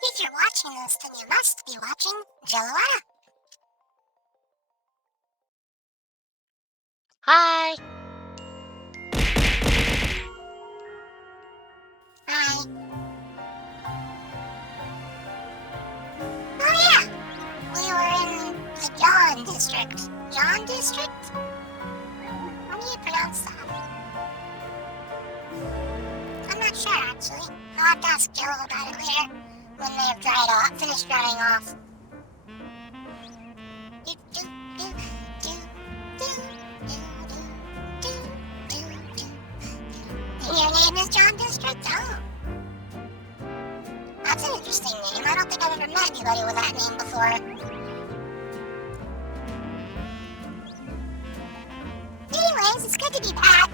If you're watching this, then you must be watching Meloetta. Hi. Hi. Oh yeah, we were in the John district. John district? How do you pronounce that? I'm not sure actually. I'll have to ask Joe about it later when they've finished drying off. And your name is John District? Oh. That's an interesting name. I don't think I've ever met anybody with that name before. Anyways, it's good to be back.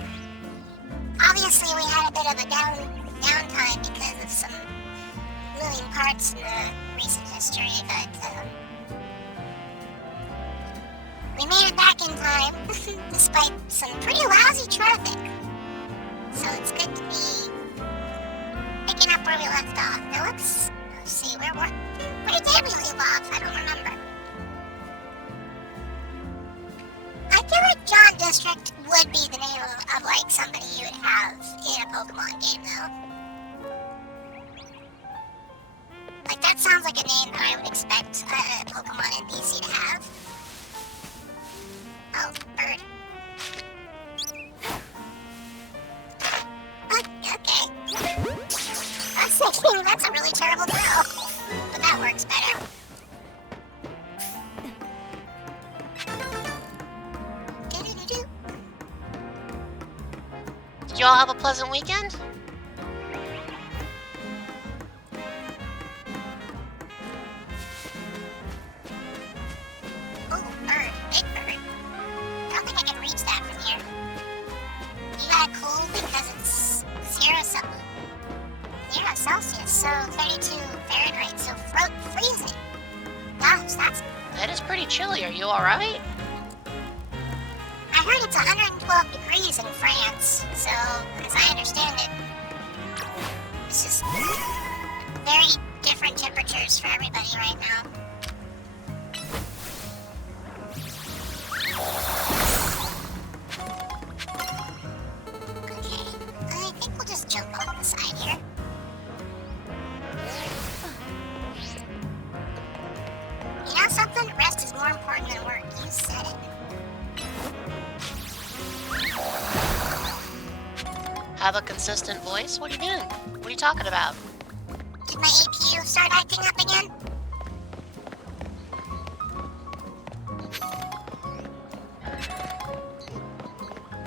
Obviously, we had a bit of a downtime because of some moving parts in the recent history, but we made it back in time, despite some pretty lousy traffic. So it's good to be picking up where we left off. Now let's see, where did we leave off? I don't remember. I feel like John District would be the name of like somebody you would have in a Pokemon game, though. Like that sounds like a name that I would expect a Pokemon NPC to have. Oh, bird. Okay. That's a really terrible throw, but that works better. Did you all have a pleasant weekend? so that's... That is pretty chilly. Are you alright? I heard it's 112 degrees in France, so, as I understand it, it's just very different temperatures for everybody right now. Okay, I think we'll just jump off the side here. You know something? Rest is more important than work. You said it. Have a consistent voice? What are you doing? What are you talking about? Did my APU start acting up again?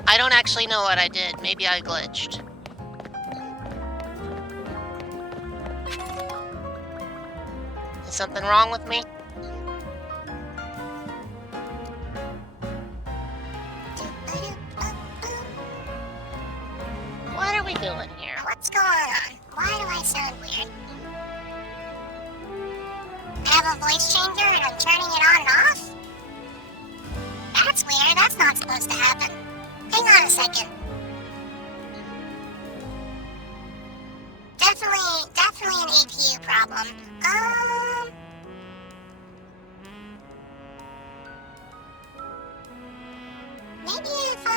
I don't actually know what I did. Maybe I glitched. Is something wrong with me? What are we doing here? What's going on? Why do I sound weird? I have a voice changer and I'm turning it on and off? That's weird. That's not supposed to happen. Hang on a second. Definitely an APU problem. Maybe if I...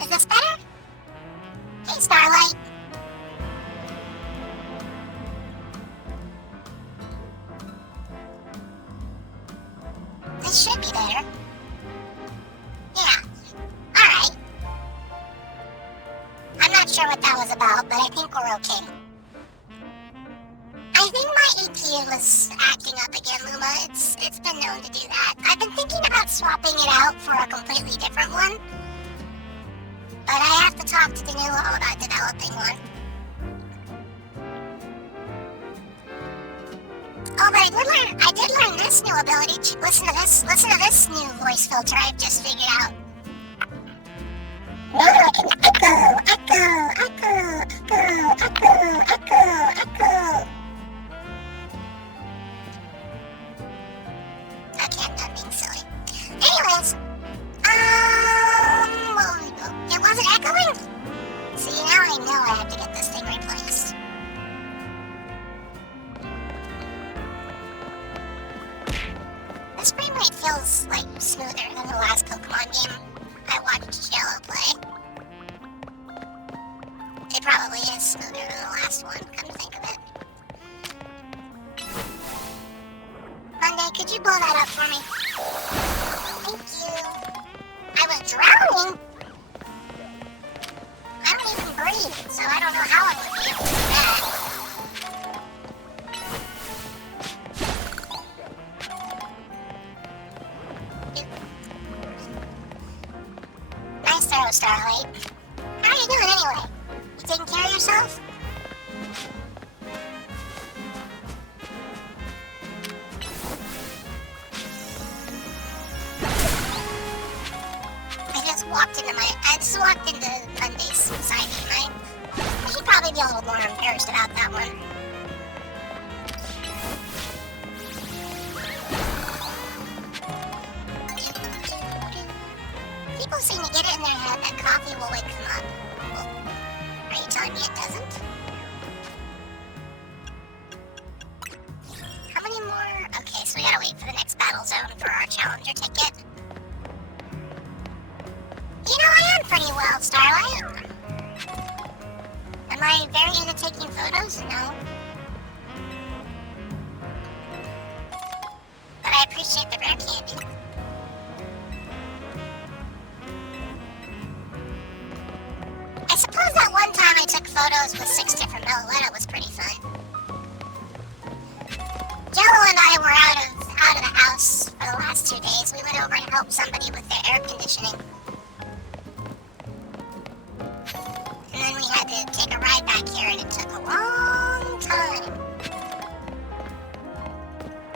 Is this better? Hey, Starlight. This should be better. Yeah. Alright. I'm not sure what that was about, but I think we're okay. I think my APU was acting up again, Luma. It's been known to do that. I've been thinking about swapping it out for a completely different one. But I have to talk to Danilo about developing one. Oh, but I did learn this new ability. Listen to this new voice filter I've just figured out. Now I can echo. Okay, I'm done being silly. Anyways, it wasn't echoing? See, now I know I have to get this thing replaced. This frame rate feels like smoother than the last Pokemon game I watched Jello play. It probably is smoother than the last one, come to think of it. Monday, could you blow that up for me? Thank you. I was drowning? I don't even breathe, so I don't know how I would be able to do that. Nice throw, Starlight. How are you doing anyway? You taking care of yourself? I just walked into Monday's side game. I should probably be a little more embarrassed about that one. People seem to get it in their head that coffee will wake them up. Well, are you telling me it doesn't? How many more? Okay, so we gotta wait for the next battle zone for our challenger ticket. You know, I am pretty well, Starlight. Am I very into taking photos? No. But I appreciate the rare candy. I suppose that one time I took photos with 6 different Meloetta was pretty fun. Jello and I were out of the house for the last 2 days. We went over and helped somebody with their air conditioning. And then we had to take a ride back here, and it took a long time.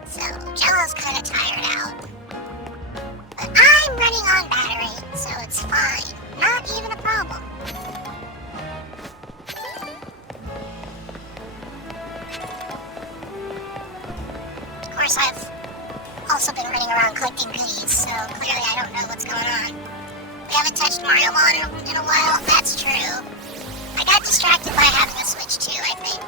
So, Jello's kind of tired out. But I'm ready been running around collecting goodies, so clearly I don't know what's going on. We haven't touched Mario in a while, that's true. I got distracted by having a Switch too, I think.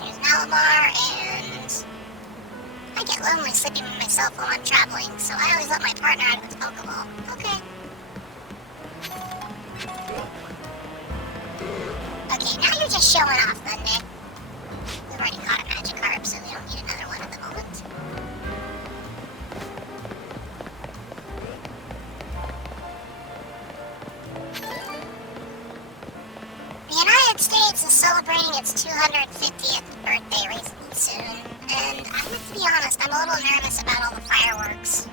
There's Malamar, and I get lonely sleeping with myself while I'm traveling, so I always let my partner out of his Pokeball. Okay. Okay, now you're just showing off, then, Nick. We've already caught a Magikarp, so we don't need another one at the moment. The United States is celebrating its 250th birthday recently soon, and I have to be honest, I'm a little nervous about all the fireworks.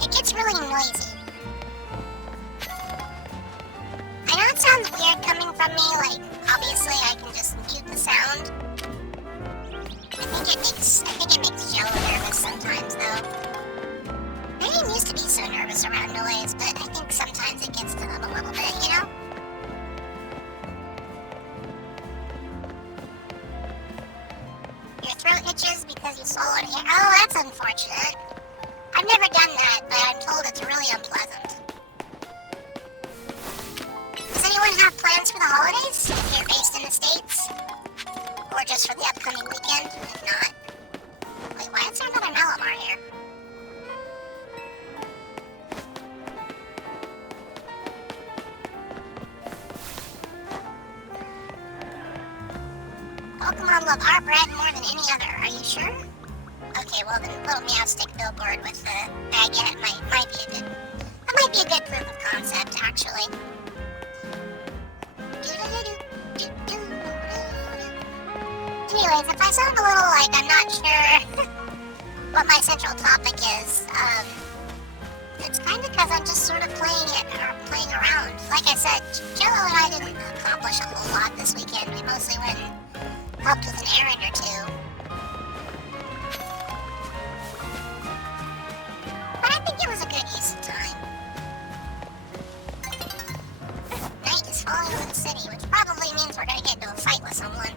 It gets really noisy. I know it sounds weird coming from me, like, obviously I can just mute the sound. I think it makes Joe nervous sometimes, though. I didn't used to be so nervous around noise, but I think sometimes it gets to them a little bit, you know? Your throat itches because you swallowed air. Oh, that's unfortunate. I've never done that, but I'm told it's really unpleasant. Does anyone have plans for the holidays, if you're based in the States? Or just for the upcoming weekend, if not? Wait, why is there another Malamar here? Pokemon love our bread more than any other, are you sure? Okay, well, the little Meowstick billboard with the baguette might be a good proof of concept, actually. Anyways, if I sound a little like I'm not sure what my central topic is, it's kind of because I'm just sort of playing around. Like I said, Jello and I didn't accomplish a whole lot this weekend. We mostly went and helped with an errand or two. But I think it was a good use of time. Night is falling over the city, which probably means we're gonna get into a fight with someone.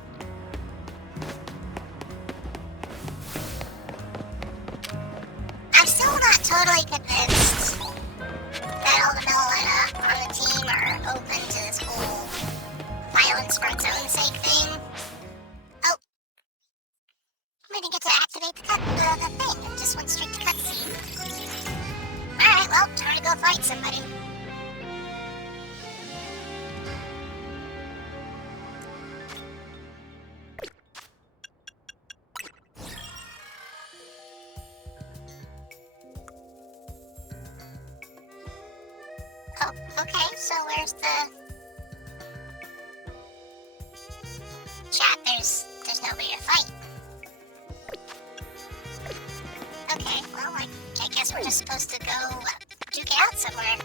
I'm still not totally convinced that all the Meloetta on the team are open to this whole violence for its own sake thing. Oh. We didn't get to activate the thing. It just went straight to cutscene. Alright, well, time to go fight somebody. Oh, okay, so where's the chat? There's nobody to fight. Okay, well, I guess we're just supposed to go duke it out somewhere.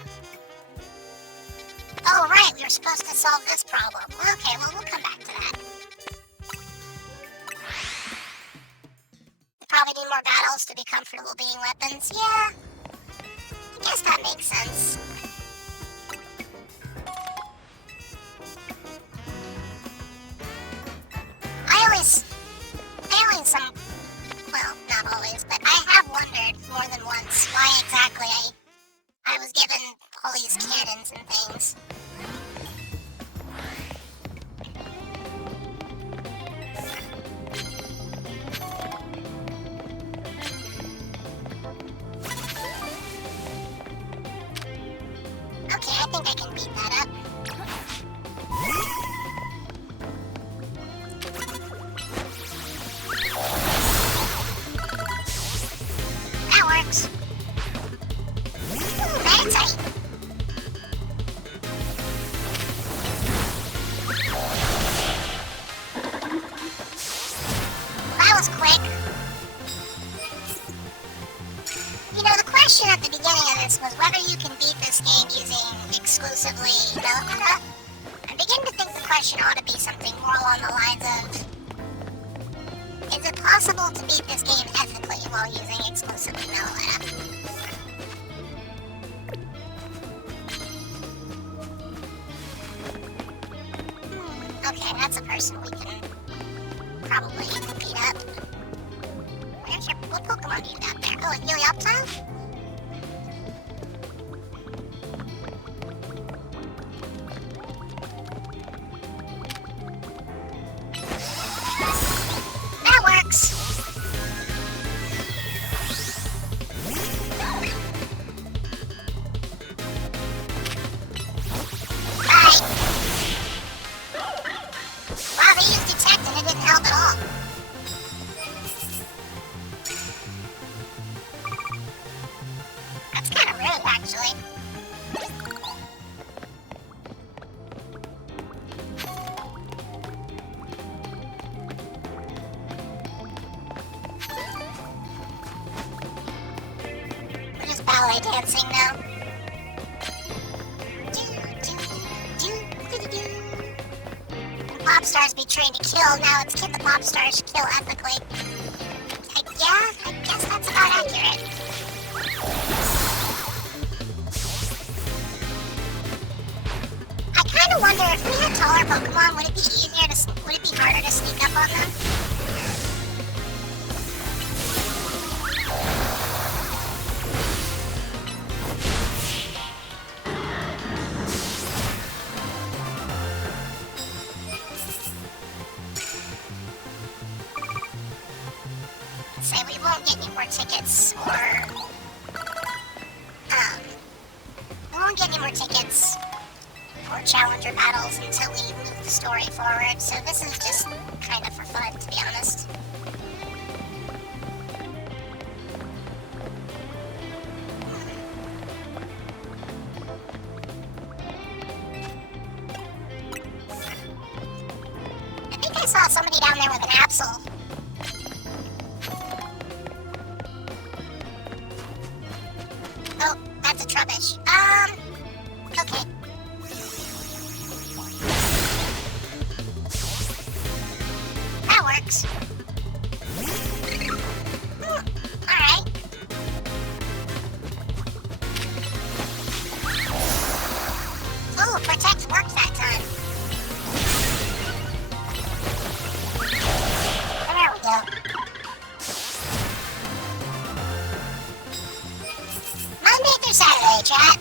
Oh, right, we were supposed to solve this problem. Okay, well, we'll come back to that. We probably need more battles to be comfortable being weapons. Yeah, I guess that makes sense. Well, not always, but I have wondered more than once why exactly I was given all these cannons and things. Okay, I think I can beat that up. Very tight. was quick. You know, the question at the beginning of this was whether you can beat this game using exclusively Meloetta. I'm beginning to think the question ought to be something more along the lines of, is it possible to beat this game ethically while using exclusively Meloetta? Okay, that's a person we can probably beat up. What Pokemon do you got there? Oh, a Helioptile? That works. Bye. Wow, they used Detect and it didn't help at all. That's kind of rude, actually. We're just ballet dancing now. Pop stars be trained to kill, now it's can the pop stars kill ethically? Yeah, I guess that's about accurate. I kind of wonder if we had taller Pokemon, would it be harder to sneak up on them? Say we won't get any more tickets, or challenger battles until we move the story forward. So this is just kind of for fun, to be honest. I think I saw somebody down there with an Absol. Oh, that's a Trubbish. Okay. That works. Alright. Ooh, Protect worked that time. There we go. Monday through Saturday, chat.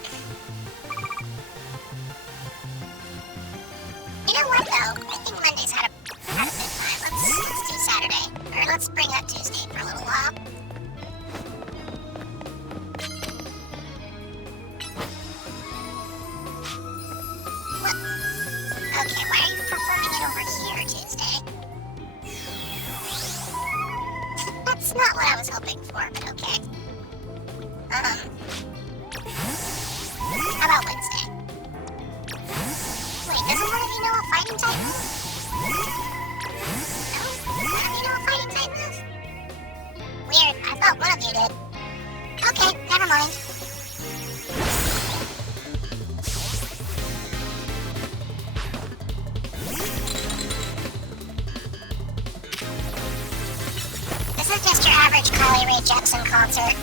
You know what, though? I think Monday's had a good time. Let's do Saturday. Or let's bring up Tuesday for a little while. What? Okay, why are you performing it over here, Tuesday? That's not what I was hoping for, but okay. How about Wednesday? Wait, doesn't one of you know a fighting type move? No? None of you know a fighting type move? Weird, I thought one of you did. Okay, never mind. This is just your average Carly Rae Jepsen concert.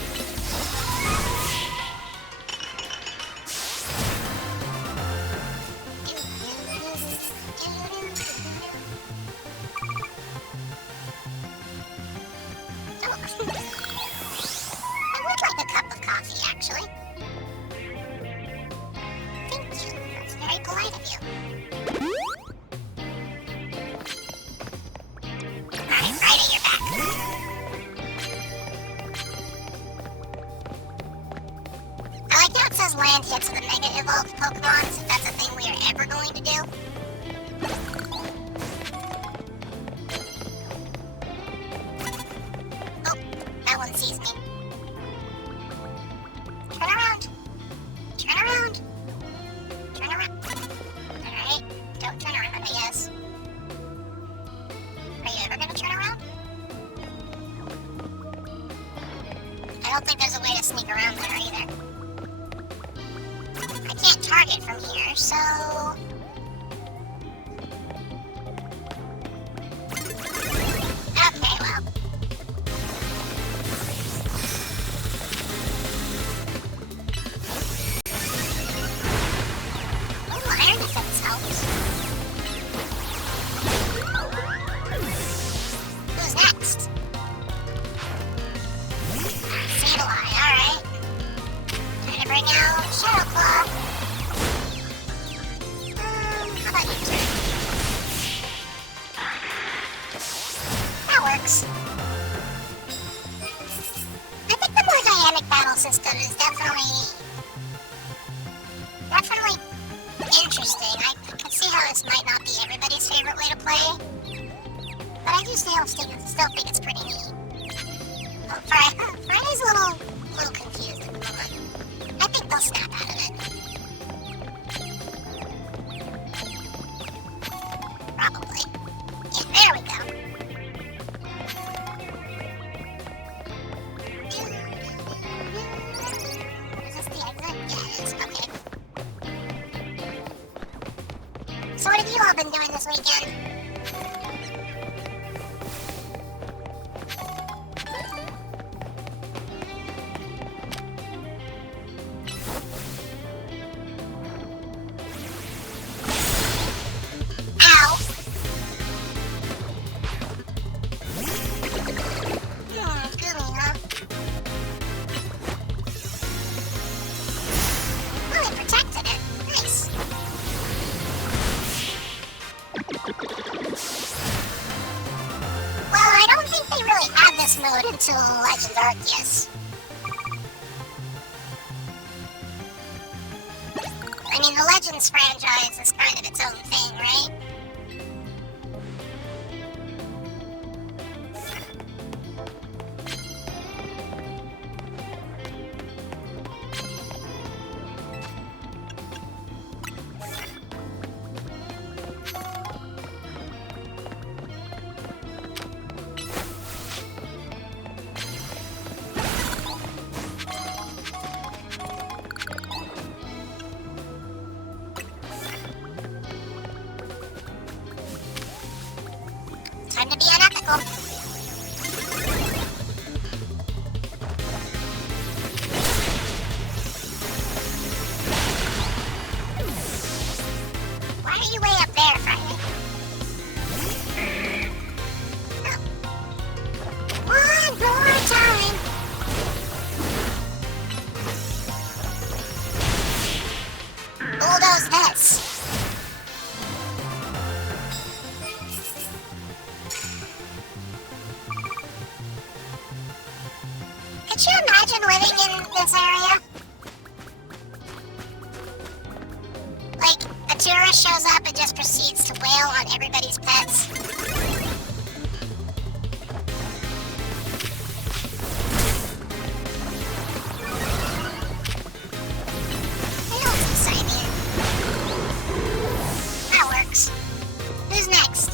I would like a cup of coffee, actually. Thank you. That's very polite of you. Alright, Friday, you're back. I like how it says land hits with Mega Evolved Pokemon, if that's a thing we are ever going to do. That one sees me. Turn around. Turn around. Turn around. Alright. Don't turn around, I guess. Are you ever gonna turn around? don't think there's a way to sneak around there either. I can't target from here, so... Okay, well. Oh, iron defense helps. Who's next? Sableye, alright. Trying to bring out Shadow Claw. How about you two? That works. I think the more dynamic battle system is definitely interesting. I can see how this might not be everybody's favorite way to play, but I do still think it's pretty neat. Oh, Friday's a little confused at the moment. I think they'll snap out of it. Probably. Yeah, there we go. Is this the exit? Yeah, it is. Okay. So what have you all been doing this weekend? Ow! Good enough. Oh, it protected it. Nice. Well, I don't think they really had this mode until Legend Arceus. I mean, the Legends franchise is kind of its own thing, right? Time to be unethical. Why are you way up there, Friday? Oh. One more time. Bulldoze this. Could you imagine living in this area? Like, a tourist shows up and just proceeds to wail on everybody's pets. They don't excite me. That works. Who's next?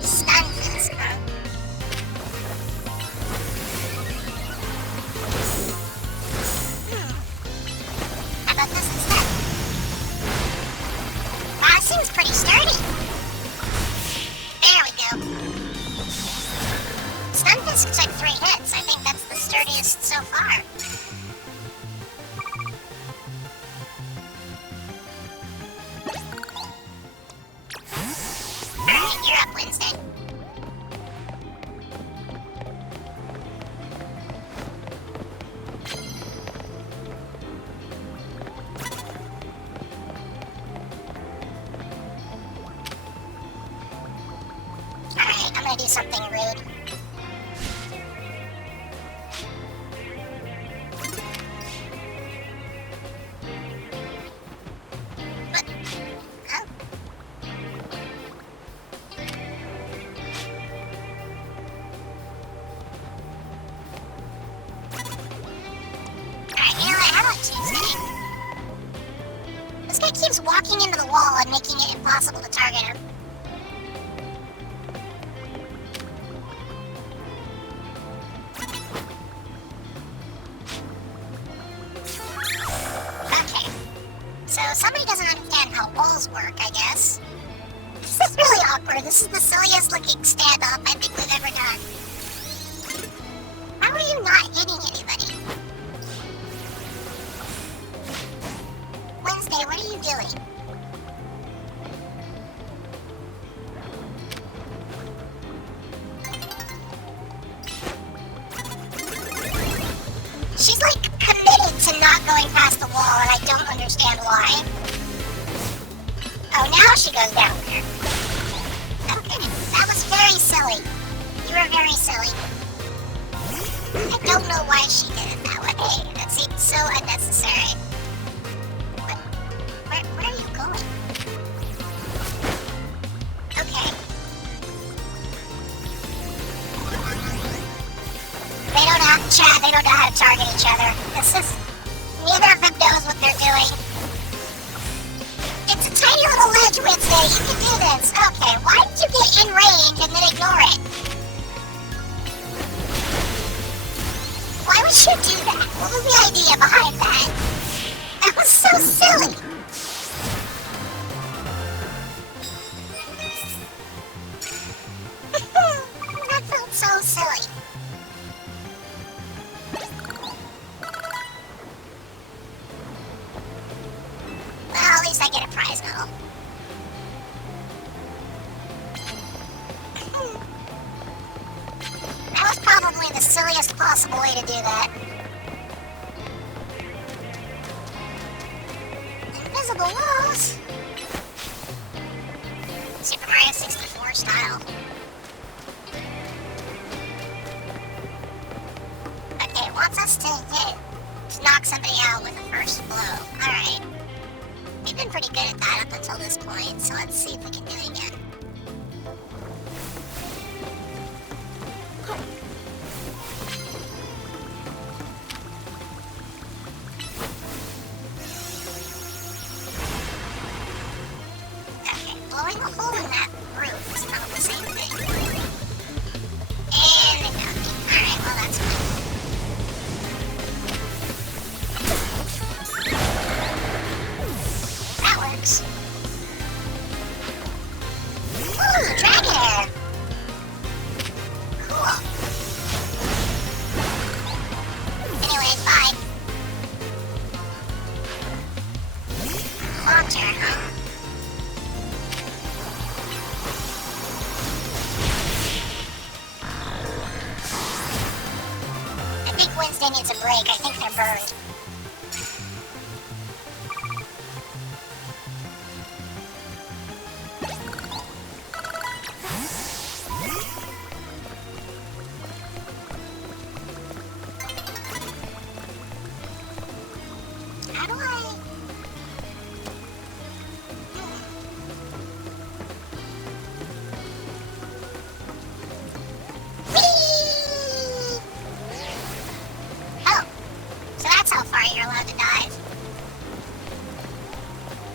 Stunfisk, huh? How about this instead? Wow, it seems pretty sturdy. There we go. Stunfisk took 3 hits. I think that's the sturdiest so far. Alright, you're up, Wednesday. Alright, I'm gonna do something rude. What? Huh? Alright, you know what? How about Tuesday? This guy keeps walking into the wall and making it impossible to target him. awkward. This is the silliest looking standoff I think we've ever done. How are you not hitting anybody? Wednesday, what are you doing? She's like committed to not going past the wall, and I don't understand why. Oh, now she goes down there. Okay, that was very silly. You were very silly. I don't know why she did it that way. That seems so unnecessary. Where are you going? Okay. They don't know how to target each other. Neither of them knows what they're doing. It's a tiny little ledge, Wednesday. You can do this. Okay, why did you get in range and then ignore it? Why would you do that? What was the idea behind that? That was so silly. That felt so silly. Well, at least I get a prize medal. That was probably the silliest possible way to do that. Invisible walls. Super Mario 64 style. Okay, it wants us to knock somebody out with a first blow. Alright. We've been pretty good at that up until this point, so let's see if we can do it again. Okay, blowing a hole in that roof is not the same thing. And they got me. Alright, well that's fine. That works. Ooh, dragon hair! Cool. Anyways, bye. Long turn, huh? I think Wednesday needs a break. I think they're burned. How do I... Whee! Oh, so that's how far you're allowed to dive.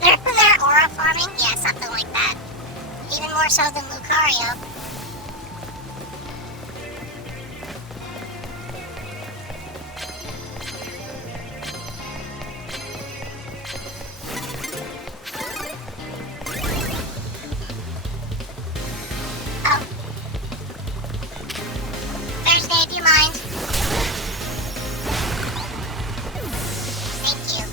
They're aura farming? Yeah, something like that. Even more so than Lucario. Oh. Thursday, do you mind? Thank you.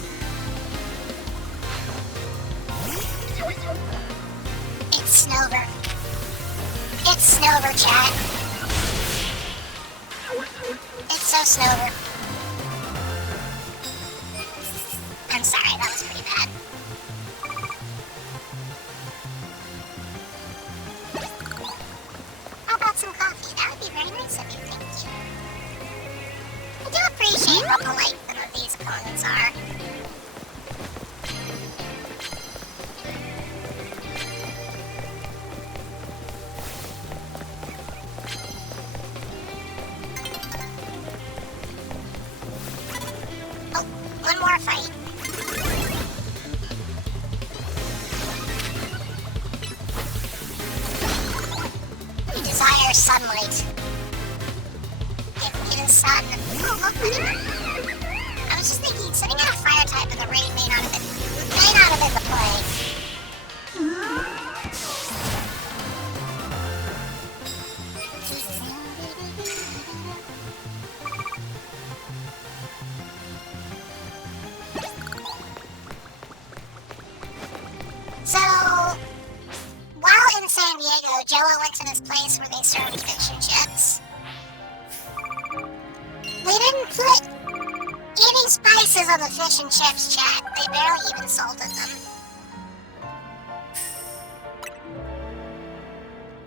It's Snover. It's Snover, chat. It's so Snover. I'm sorry, that was pretty bad. How about some coffee? That would be very nice of you, thank you. I do appreciate how polite some of these opponents are. Oh, one more fight. We desire sunlight. It is sun. Oh, look at it. I was just thinking, sitting out a fire type in the rain may not have been the play. spices on the fish and chips, chat. They barely even salted them.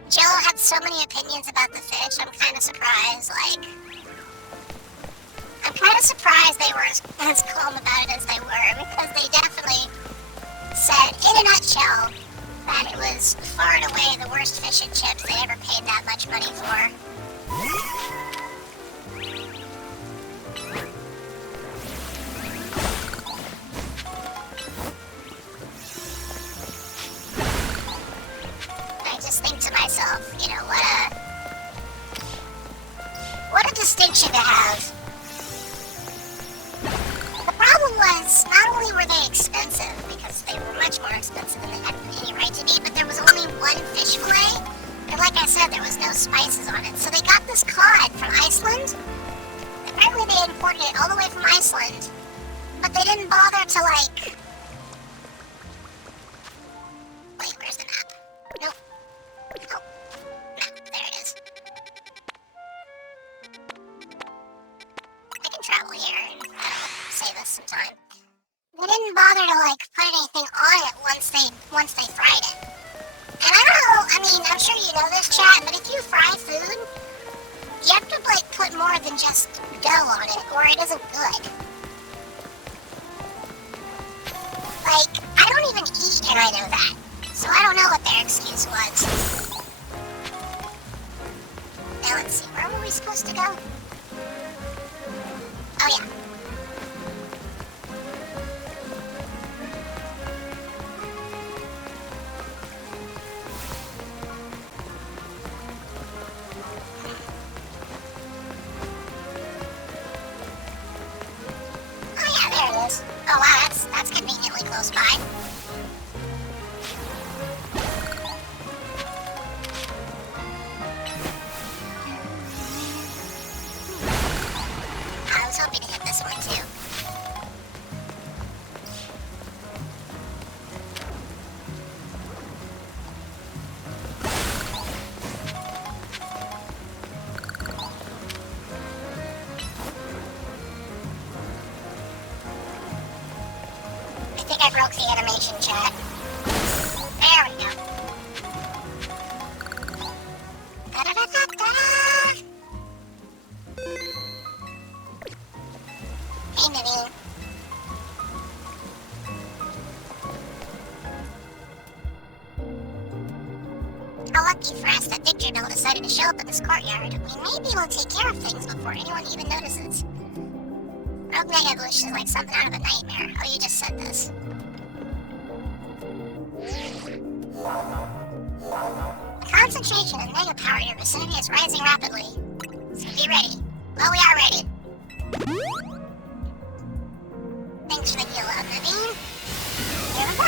Jill had so many opinions about the fish, I'm kind of surprised, like... I'm kind of surprised they were as calm about it as they were, because they definitely said, in a nutshell, that it was far and away the worst fish and chips they ever paid that much money for. I just think to myself, you know, what a distinction to have. The problem was, not only were they expensive, because they were much more expensive than they had any right to be, but there was only one fish fillet, and like I said, there was no spices on it. So they got this cod from Iceland. Apparently they imported it all the way from Iceland, but they didn't bother to, like... Wait, where's the map? Nope. Oh, map, there it is. I can travel here and save us some time. They didn't bother to, like, put anything on it once they fried it. And I don't know, I mean, I'm sure you know this, chat, but if you fry food, you have to, like, put more than just dough on it, or it isn't good. Like, I don't even eat, and I know that. So I don't know what their excuse was. Now let's see, where were we supposed to go? Oh yeah. Oh yeah, there it is. Oh wow, that's conveniently close by. I was hoping to hit this one too. I think I broke the animation, chat. There we go. Da-da-da-da-da! Hey, Naveen. How lucky for us that Victor Noah decided to show up in this courtyard. We may be able to take care of things before anyone even notices. Rogue Mega Glitch is like something out of a nightmare. Oh, you just said this. The concentration of mega power in your vicinity is rising rapidly. So be ready. Well, we are ready. Thanks for the heal up, Naveen. Here we go.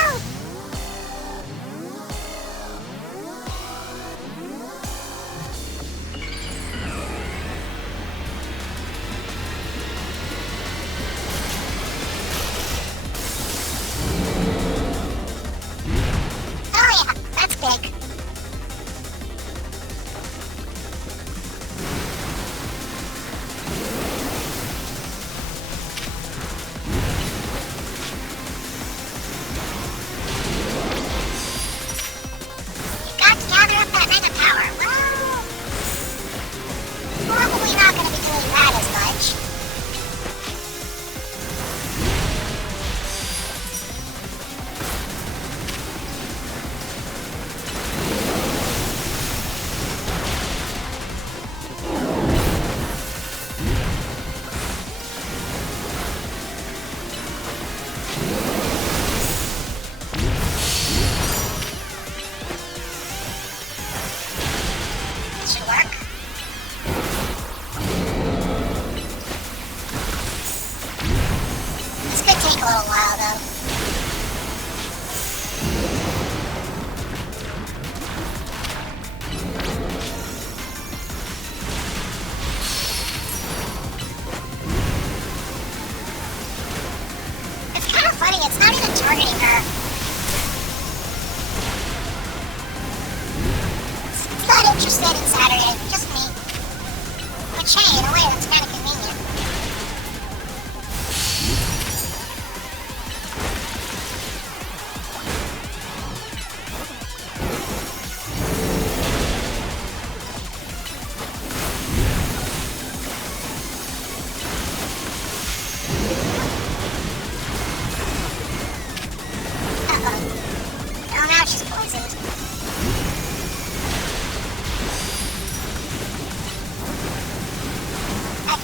Oh yeah, that's big. You've got to gather up that mega power. Well, probably not going to be doing that as much. This should work. This could take a little while, though. It's kind of funny, it's not even targeting her. It's not interested in Saturday, just me. Which, hey, in a way, that's kind of convenient.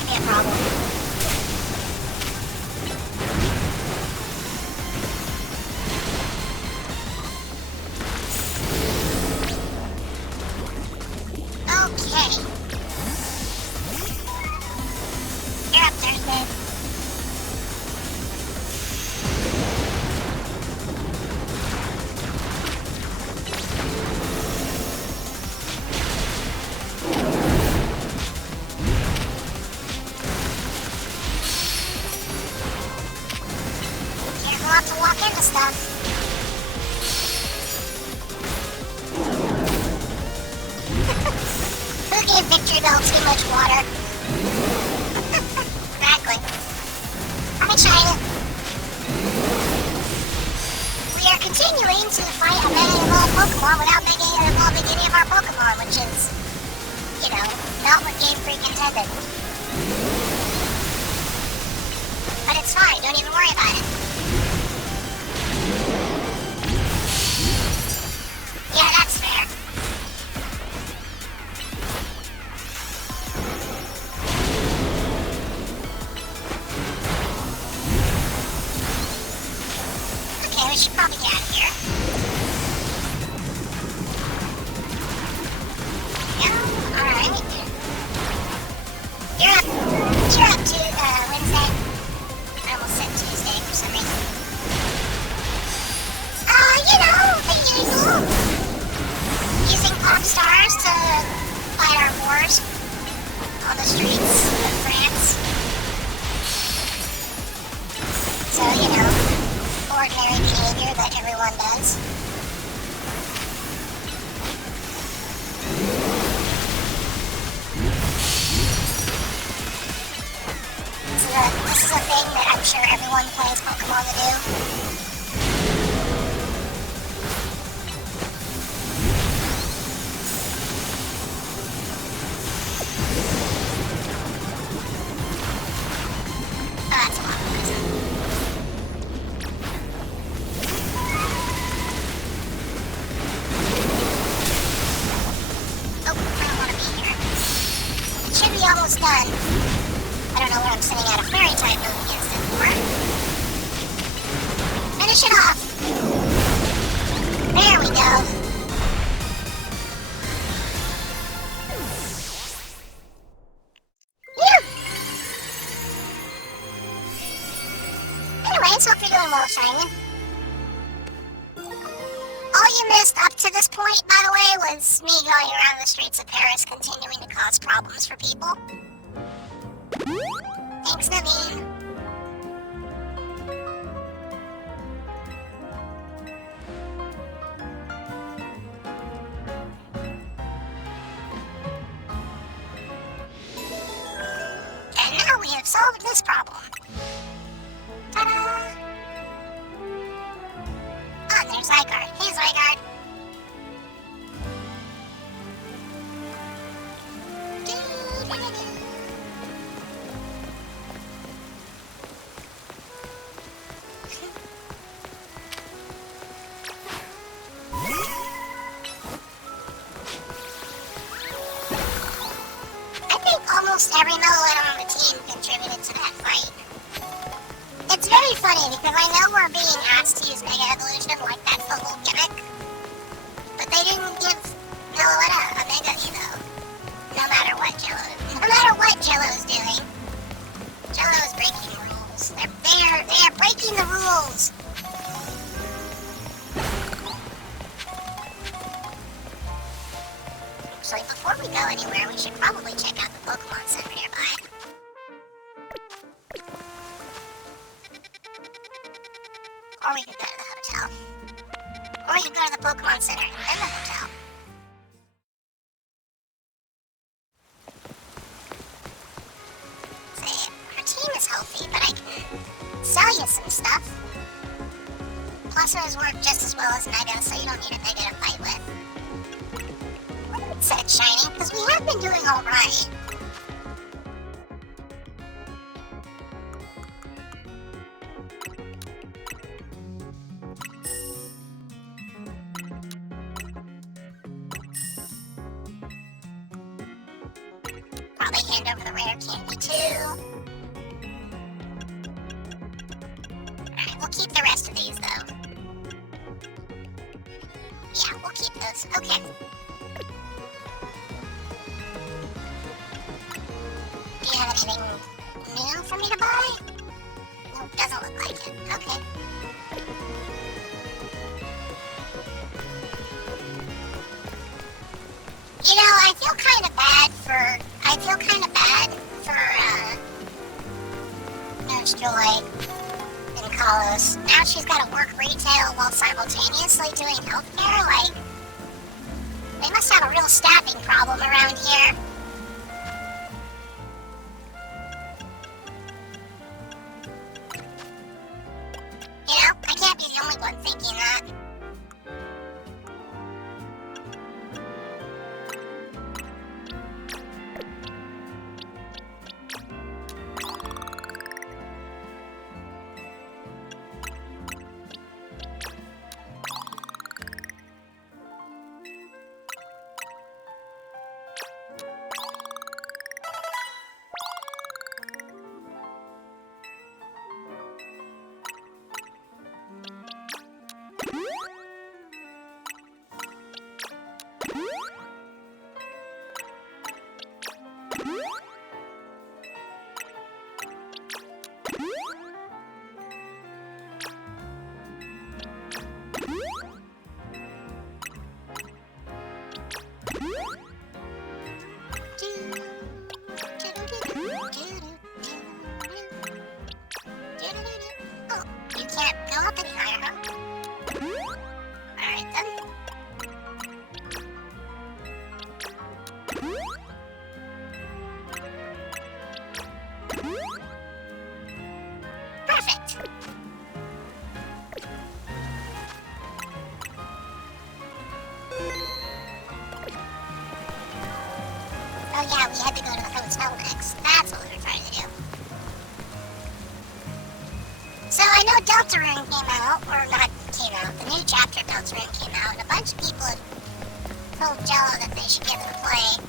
be a problem. Okay. You're up there, Dave. Careful not to walk into stuff. Who gave Victory Bell too much water? Exactly. I'm excited. We are continuing to fight a mega evolved Pokemon without involving any of our Pokemon, which is, you know, not what Game Freak intended. But it's fine, don't even worry about it. Yeah, that's fair. Okay, we should probably get out of here. Yeah, alright. You're up to Wednesday. I almost said Tuesday for some reason. You know, the usual. Using pop stars to fight our wars on the streets of France. So, you know, ordinary behavior that everyone does. This is a thing that I'm sure everyone plays Pokemon to do. Oh, that's a lot of poison. Oh, I don't want to be here. It should be almost done. I don't know what I'm sending out a fairy type move against it for. Finish it off. There we go. Phew. Anyways, hope you're doing well, Shiny. All you missed up to this point, by the way, was me going around the streets of Paris continuing to cause problems for people. Thanks, Naveen. And now we have solved this problem. Ta-da! Ah, and there's Zygarde. Hey, Zygarde. Almost every Meloetta on the team contributed to that fight. It's very funny because I know we're being asked to use Mega Evolution, like that's the whole gimmick. But they didn't give Meloetta a Mega Evo. No matter what Jello's doing. Jello's breaking the rules. They are breaking the rules. Actually, before we go anywhere, we should probably check out the Pokemon Center nearby. Or we could go to the hotel. Or we could go to the Pokemon Center and then the hotel. See, our team is healthy, but I can sell you some stuff. Pluses work just as well as Mega, so you don't need a Mega to fight with. Said Shiny, because we have been doing alright. probably hand over the rare candy too. Alright, we'll keep the rest of these though. Yeah, we'll keep those. Okay. Do you have anything new for me to buy? Nope, doesn't look like it. Okay. You know, I feel kind of bad for Nurse Joy and Carlos. Now she's got to work retail while simultaneously doing healthcare. Like, they must have a real staffing problem around here. You know, I can't be the only one thinking that. Oh, you can't go up any higher, huh? Alright then. Perfect. Oh yeah, we had to go to the hotel next. That's what we were trying to do. So I know Deltarune came out, or not came out, the new chapter of Deltarune came out, and a bunch of people had told Jello that they should get to play.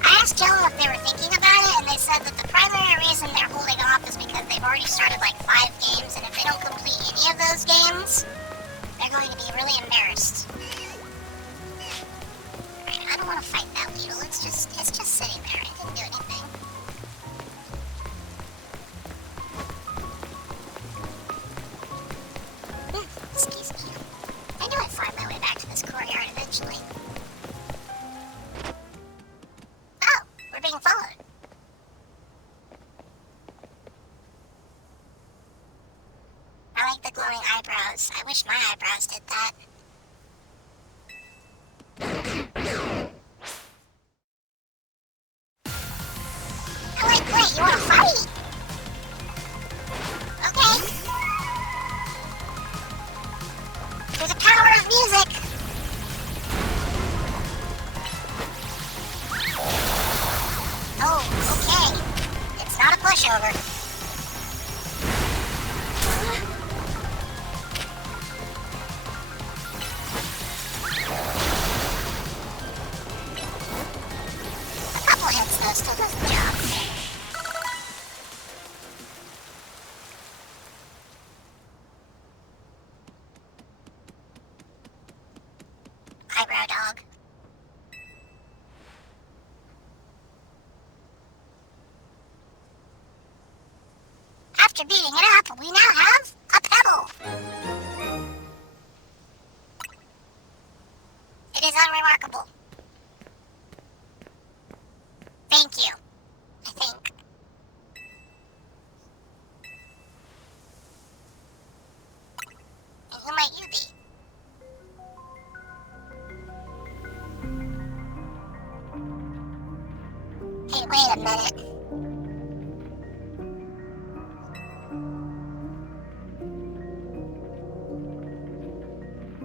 I asked Jello if they were thinking about it, and they said that the primary reason they're holding off is because they've already started like 5 games, and if they don't complete any of those games, they're going to be really embarrassed. Right, I don't want to fight that Weedle, it's just sitting there, it didn't do anything. Excuse me. I knew I'd find my way back to this courtyard eventually. Oh, we're being followed. I like the glowing eyebrows. I wish my eyebrows did that. Wait, you wanna fight? Okay. Through the power of music! Oh, okay. It's not a pushover. A couple hits though still does the job. Eyebrow dog. After beating it up, we now have a pebble. It is unremarkable. Thank you, I think. And who might you be? Hey, wait a minute.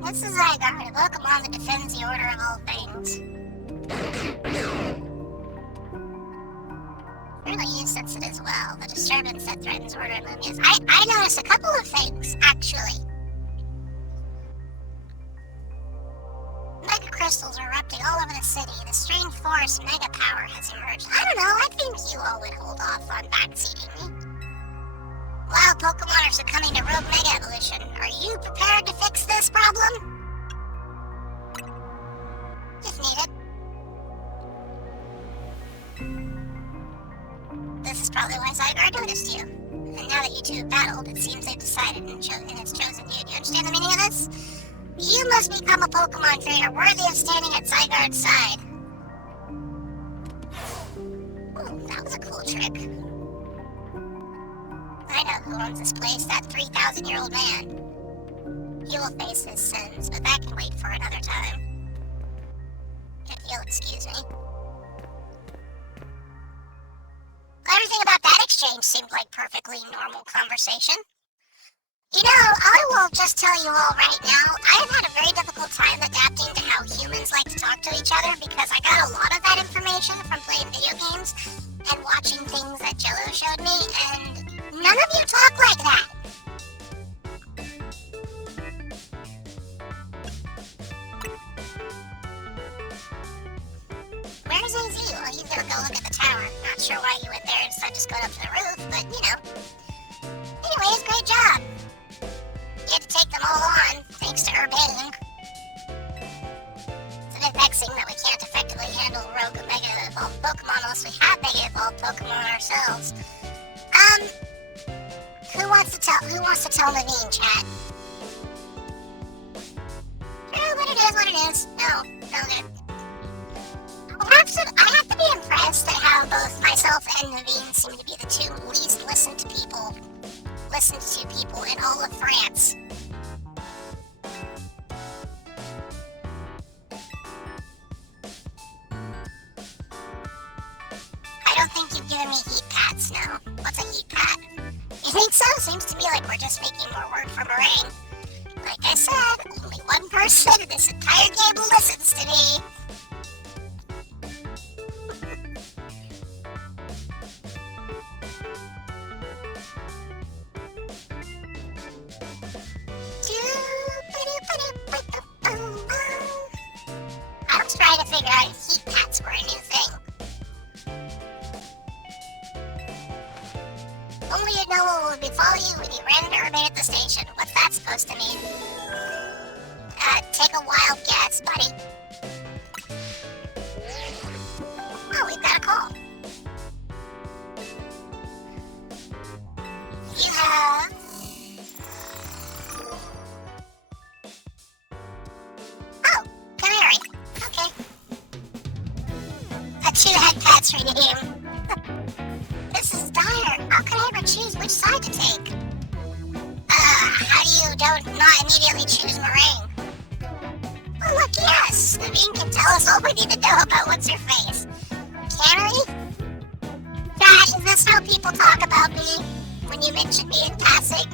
This is Zygarde. Welcome on that defends the order of all things. Really, you sense it as well. The disturbance that threatens order in Lumias. I noticed a couple of things, actually. Mega crystals are erupting all over the city. The strange Force Mega Power has emerged. I don't know, I think you all would hold off on backseating me. Wild Pokemon are succumbing to Rogue Mega Evolution. Are you prepared to fix this problem? If needed. This is probably why Zygarde noticed you. And now that you two have battled, it seems they've decided and it's chosen you. Do you understand the meaning of this? You must become a Pokemon trainer worthy of standing at Zygarde's side. Oh, that was a cool trick. I know who owns this place, that 3,000-year-old man. He will face his sins, but that can wait for another time. If you'll excuse me. Everything about that exchange seemed like perfectly normal conversation. You know, I will just tell you all right now, I have had a very difficult time adapting to how humans like to talk to each other because I got a lot of that information from playing video games and watching things that Jello showed me, and none of you talk like that. Where's AZ? Well, he's gonna go look at the tower. Not sure why he went there instead of just going up to the roof, but you know. Anyways, great job. You had to take them all on, thanks to Urbane. It's a bit vexing that we can't effectively handle rogue Mega Evolved Pokemon unless we have Mega Evolved Pokemon ourselves. Who wants to tell Naveen, chat? What it is. No, good. I have to be impressed at how both myself and Naveen seem to be the two least listened to people in all of France. I don't think you've given me heat pats, no. What's a heat pat? You think so? Seems to me like we're just making more work for Meringue. Like I said, only one person in this entire game listens to me. I was trying to figure out if heat pats were a new thing. Only you'd know what would befall you when you ran into Urbane at the station. What's that supposed to mean? Take a wild guess, buddy. Oh, we've got a call. You have... Oh, Canary. Okay. A two-head pat's redeem. This is dire. How can I ever choose which side to take? How do you not immediately choose Meringue? Oh, look, yes! Naveen can tell us all we need to know about what's-her-face. Can we? Gosh, is this how people talk about me when you mention me in passing?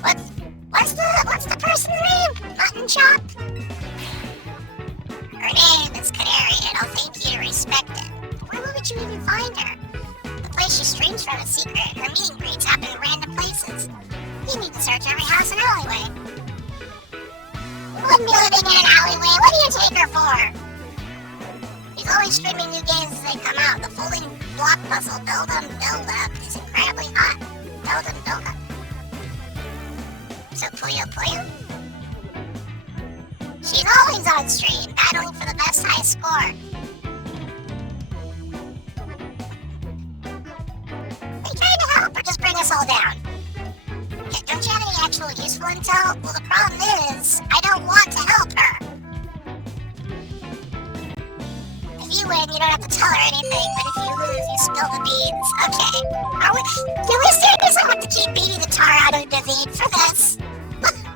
What's the person's name? Mutton Chop? Her name is Canary, and I'll thank you to respect it. Where would you even find her? The place she streams from is secret. Her meet and greets happen in random places. You need to search every house and alleyway. Wouldn't be living in an alleyway. What do you take her for? She's always streaming new games as they come out. The folding block puzzle Build 'em Build Up is incredibly hot. Build 'em Build Up. So Puyo Puyo? She's always on stream, battling for the best high score. Are you trying to help or just bring us all down? Yeah, don't you have any actual useful intel? Well, the problem is, I don't want to help her. If you win, you don't have to tell her anything, but if you lose, you spill the beans. Okay. Do we seriously have to keep beating the tar out of David for this?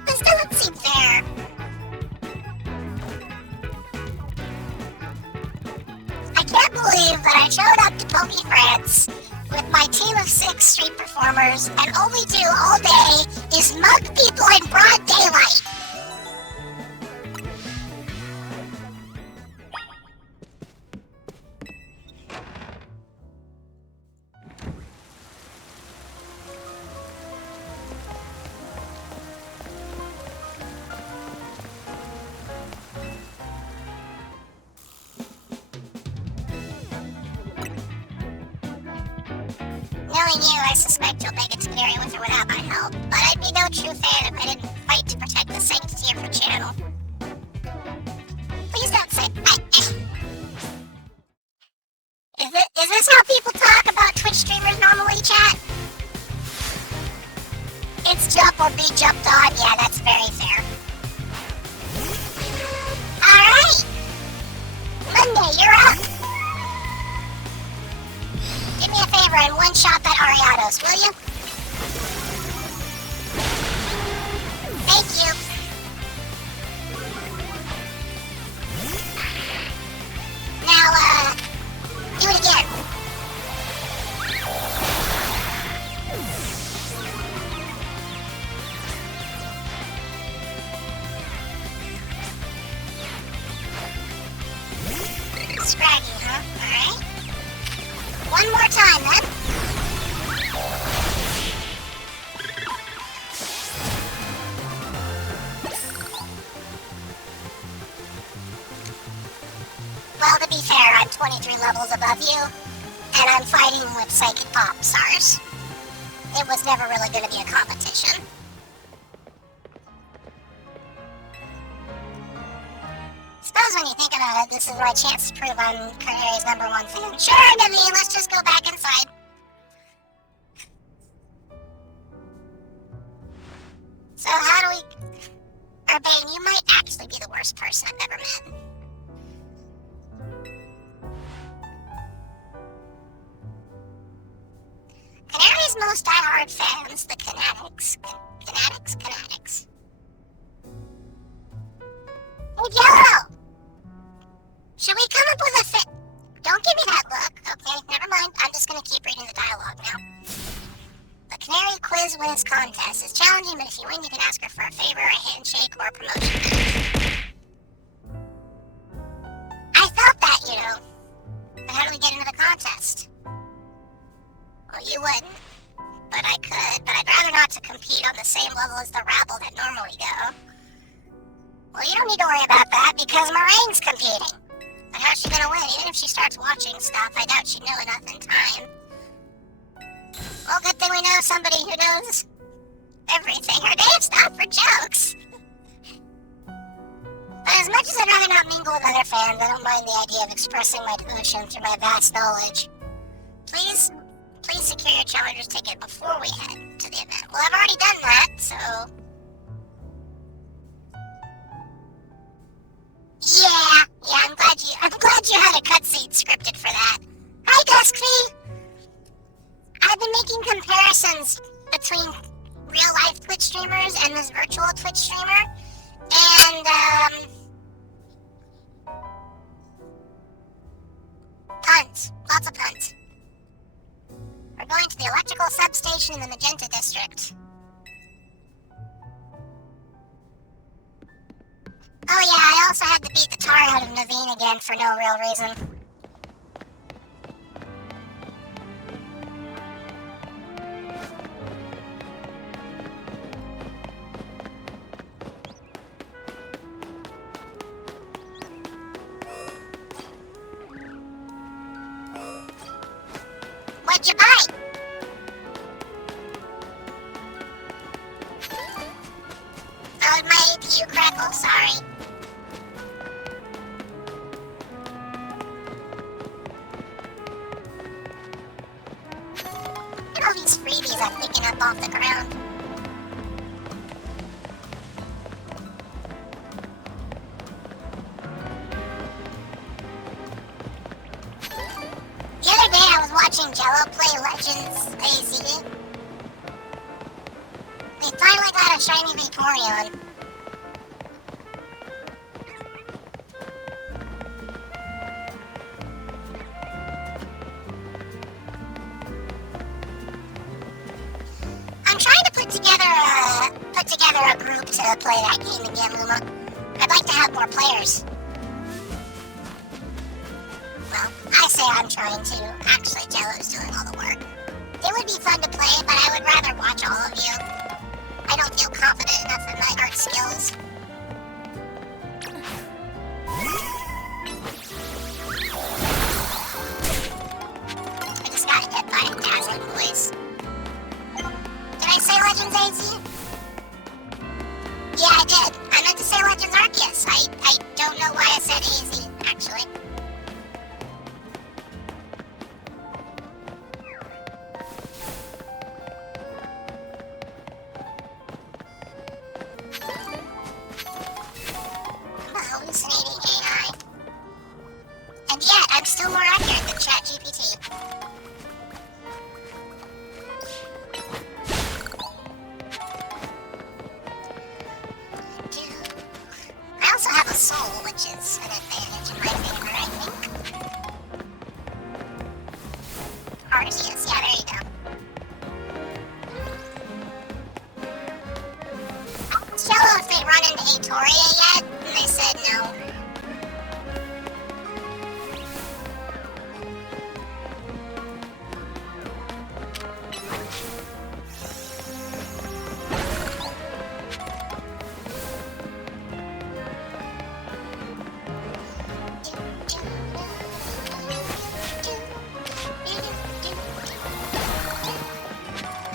This doesn't seem fair. I can't believe that I showed up to Poke France with my team of 6 street performers and all we do all day is mug people in broad daylight. knowing you, I suspect you'll make it to Canary with or without my help. But I'd be no true fan if I didn't fight to protect the sanctity of your channel. Please don't say... Is this how people talk about Twitch streamers normally, chat? It's jump or be jumped on. Yeah, that's very fair. Alright! Monday, you're up! Do me a favor and one-shot that Ariados, will you? Thank you. Now, do it again. Scraggy, huh? Alright. One more time, then. Well, to be fair, I'm 23 levels above you, and I'm fighting with Psychic Pop Stars. It was never really going to be a competition. Suppose when you think about it, this is my chance to prove I'm Canary's #1 fan. Sure, Naveen, let's just go back inside. So how do we... Urbane, you might actually be the worst person I've ever met. Canary's most diehard fans, the Canatics. Canatics. Hey, Jello! Should we come up with a fit? Don't give me that look. Okay, never mind. I'm just gonna keep reading the dialogue now. The Canary quiz wins contest is challenging, but if you win, you can ask her for a favor, a handshake, or a promotion. I felt that, you know. But how do we get into the contest? Well, you wouldn't. But I could. But I'd rather not to compete on the same level as the rabble that normally go. Well, you don't need to worry about that because Meringue's competing. But how's she gonna win? Even if she starts watching stuff, I doubt she'd know enough in time. Well, good thing we know somebody who knows everything. Her name's not for jokes. But as much as I'd rather not mingle with other fans, I don't mind the idea of expressing my devotion through my vast knowledge. Please secure your challenger's ticket before we head to the event. Well, I've already done that, so... Yeah, I'm glad you had a cutscene scripted for that. Hi, Duskfee! I've been making comparisons between real-life Twitch streamers and this virtual Twitch streamer, and, puns. Lots of puns. We're going to the electrical substation in the Magenta District. Oh yeah, I also had to beat the tar out of Naveen again for no real reason. What'd you buy? Oh, my APU crackle, sorry. Look at all these freebies I'm picking up off the ground. The other day I was watching Jello play Legends AZ. They finally got a shiny Vaporeon. I'm trying to put together a group to play that game again, Luma. I'd like to have more players. Well, I say I'm trying to. Actually, Jello's doing all the work. It would be fun to play, but I would rather watch all of you. I don't feel confident enough in my art skills. I just got hit by a dazzling voice. AZ? Yeah, I did. I meant to say Legends Arceus. I don't know why I said AZ, actually. I'm a hallucinating AI. And yet, I'm still more accurate than ChatGPT. I also have a soul, which is an advantage in my favor, I think. Arceus, yeah, there you go. I asked Jello if they run into Atoria yet, and they said no.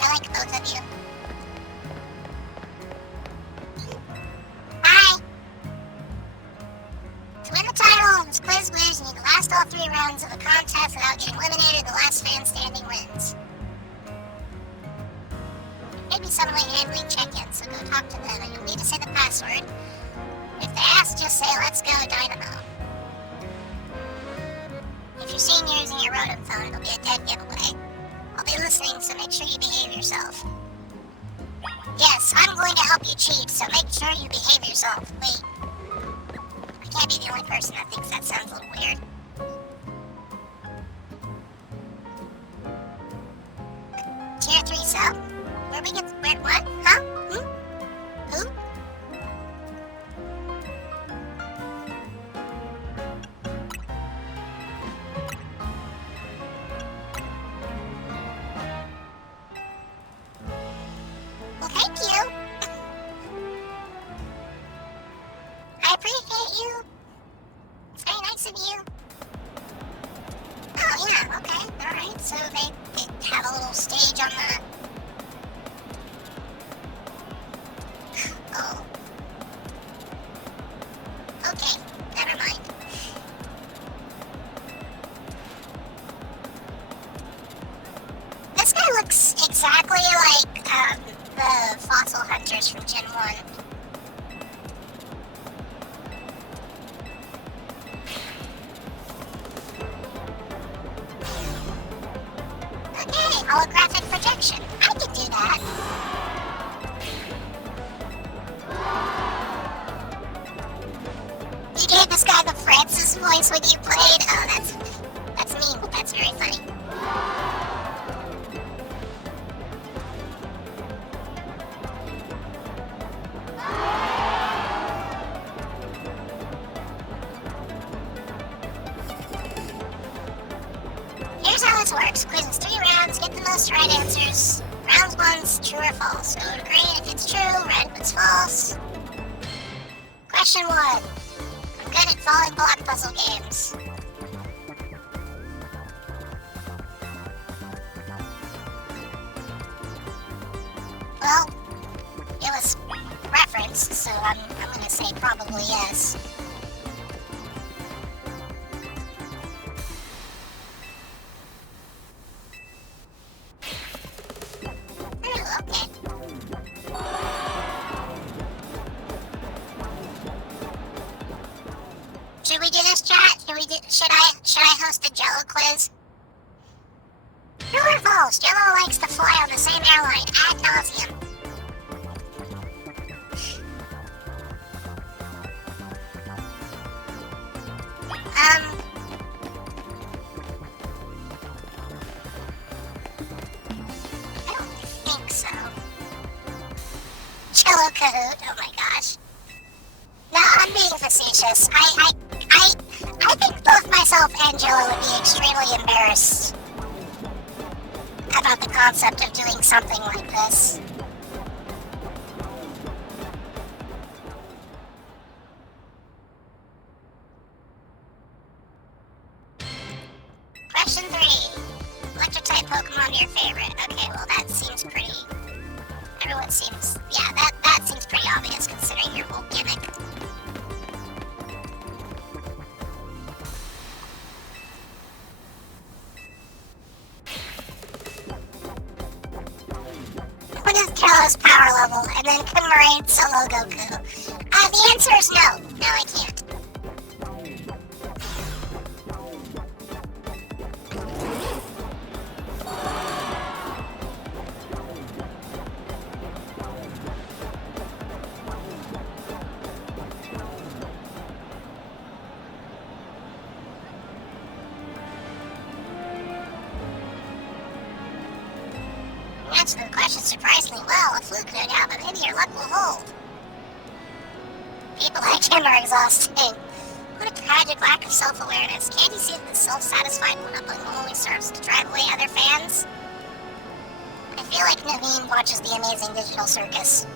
I like both of you. Hi! To win the title in this quiz you need to last all 3 rounds of a contest without getting eliminated. The last fan standing wins. Maybe someone handling check-in, so go talk to them and you'll need to say the password. If they ask, just say, "Let's go, Dynamo." If you're seen using your rodent phone, it'll be a dead giveaway. I'll be listening, so make sure you behave yourself. Yes, I'm going to help you cheat, so make sure you behave yourself. Wait. I can't be the only person that thinks that sounds a little weird. Tier 3 sub? Where we get... Where... What? Huh? Who? Well, thank you. I appreciate you. It's very nice of you. Oh, yeah, okay, alright. So they have a little stage on the... Oh. Okay, never mind. This guy looks exactly like, the fossil hunters from Gen 1. Okay, holographic projection. I can do that. You gave this guy the Francis voice when you played? Oh, that's mean, but that's very funny. Here's how this works. Quiz is 3 rounds, get the most right answers. Round 1's true or false. Go to green if it's true, red if it's false. Question 1. I'm good at falling block puzzle games. Well, it was referenced, so I'm gonna say probably yes. Oh, okay. Should we do this, chat? Should I host a Jello quiz? True or false? Jello likes to fly on the same airline ad nauseum. I don't think so. Jello Kahoot, oh my gosh. No, I'm being facetious. I think both myself and Jello would be extremely embarrassed about the concept of doing something like this. Question 3. Electric type Pokemon your favorite? Okay, well that seems pretty... I through what seems... Yeah, that seems pretty obvious considering your whole gimmick. What is Jello's power level? And then commemorate solo Goku. The answer is no. No, I can't. You answered the question surprisingly well. A fluke, no doubt, but maybe your luck will hold. People like him are exhausting. What a tragic lack of self-awareness. Can't you see that this self-satisfied one-upping only serves to drive away other fans? I feel like Naveen watches the amazing digital circus.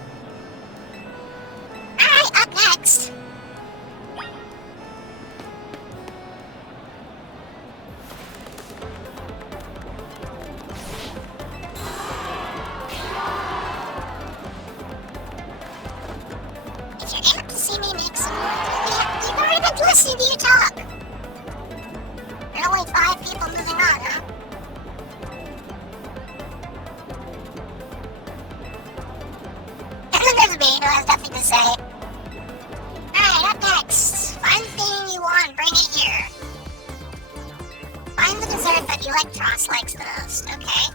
Alright, up next. If you're amped to see me make some more, you've already been listening to you talk. There are only 5 people moving on, huh? And then there's me, who has nothing to say. Alright, up next. Find the thing you want, bring it here. Find the dessert that Electros likes the most, okay?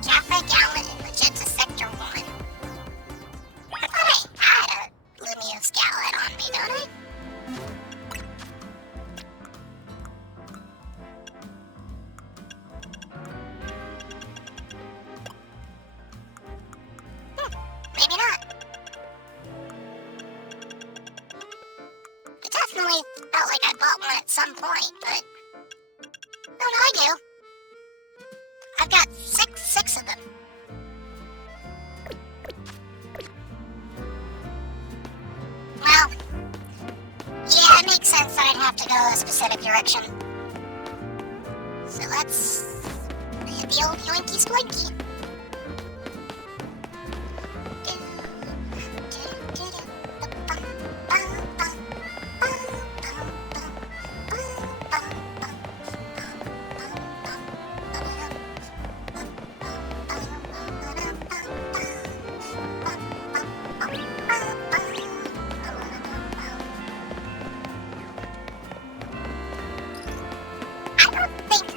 Jaffa Gallant in Magenta Sector 1. I thought I had a Lumiose Gallant on me, don't I? Maybe not. It definitely felt like I bought one at some point, but... Oh no, I do. I've got six of them. Well, yeah, it makes sense that I'd have to go a specific direction. So let's hit the old yoinky squinky.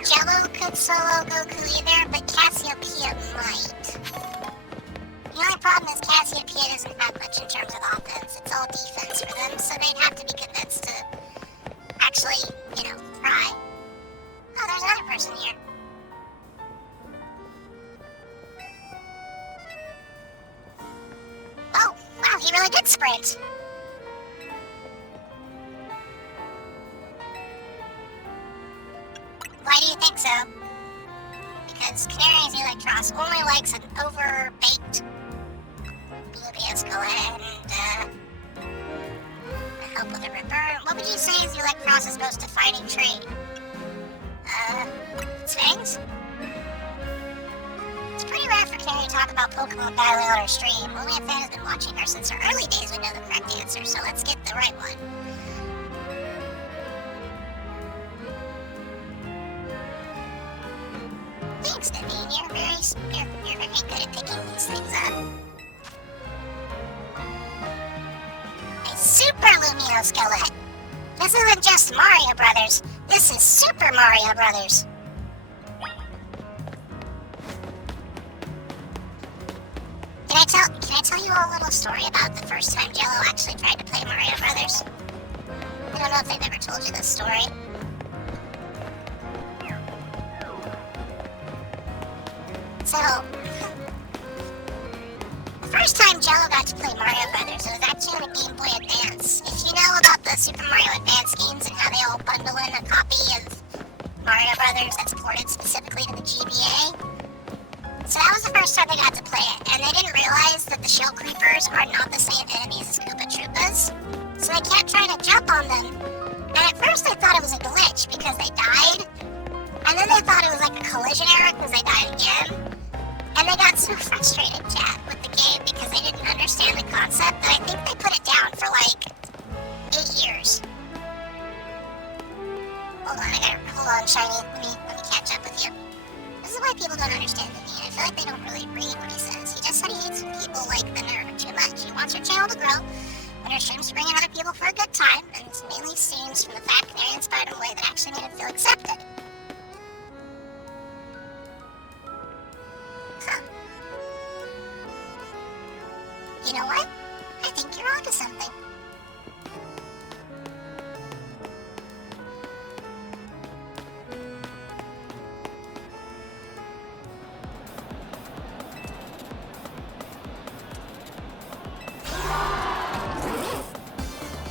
Jello could solo Goku either, but Cassiopeia might. The only problem is Cassiopeia doesn't have much in terms of offense. It's all defense for them, so they'd have to be convinced to actually, try. Oh, there's another person here. Oh, wow, he really did sprint. Why do you think so? Because Canary's Electros only likes an over-baked Lumiose Gallant and, help with a return. What would you say is Electros' most defining trait? Its fangs? It's pretty rare for Canary to talk about Pokemon battling on her stream. Only a fan has been watching her since her early days would know the correct answer, so let's get the right one. Thanks, Naveen. You're very good at picking these things up. A Super Lumiose Gallant. This isn't just Mario Brothers. This is Super Mario Brothers. Can I tell you a little story about the first time Jello actually tried to play Mario Brothers? I don't know if they've ever told you this story. So, the first time Jello got to play Mario Brothers, it was actually on a Game Boy Advance. If you know about the Super Mario Advance games and how they all bundle in a copy of Mario Brothers that's ported specifically to the GBA, so that was the first time they got to play it, and they didn't realize that the Shell Creepers are not the same enemies as Koopa Troopas, so they kept trying to jump on them, and first I thought it was a glitch because they died, and then they thought it was like a collision error because they died again. And they got so frustrated, chat, with the game because they didn't understand the concept that I think they put it down for like 8 years. Hold on, Shiny. Let me catch up with you. This is why people don't understand Naveen. I feel like they don't really read what he says. He just said he hates when people like the nerd too much. He wants your channel to grow, and her streams to bring in other people for a good time, and this mainly stems from the fact that they're inspired in a way that actually made him feel accepted. Huh. You know what? I think you're onto something.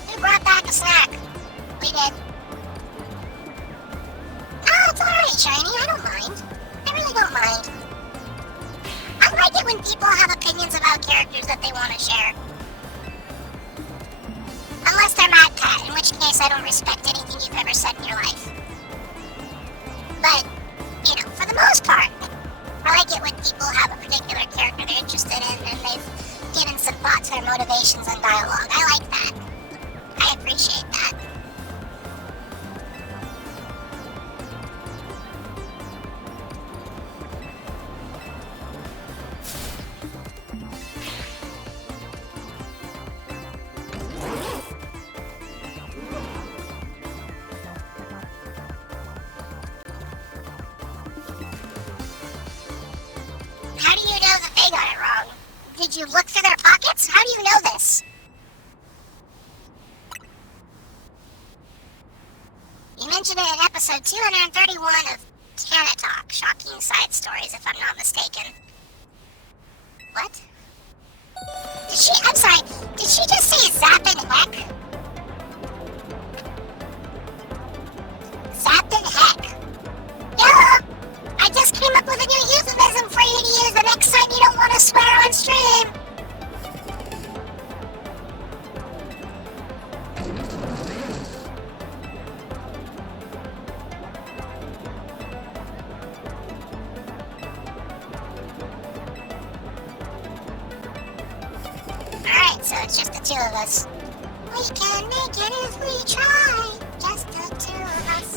We brought back a snack. We did. Oh, it's alright, Shiny. I don't mind. I really don't mind. I like it when people have opinions about characters that they want to share. Unless they're Mad Cat, in which case I don't respect anything you've ever said in your life. But, you know, for the most part, I like it when people have a particular character they're interested in and they've given some thought to their motivations and dialogue. I like that. I appreciate that. How do you know that they got it wrong? Did you look through their pockets? How do you know this? You mentioned it in episode 231 of Tana Talk, Shocking Side Stories, if I'm not mistaken. What? I'm sorry, did she just say Zappin' Heck? Zappin' Heck? Yeah! I just came up with a new euphemism for you to use the next time you don't want to swear on stream! Alright, so it's just the two of us. We can make it if we try. Just the two of us.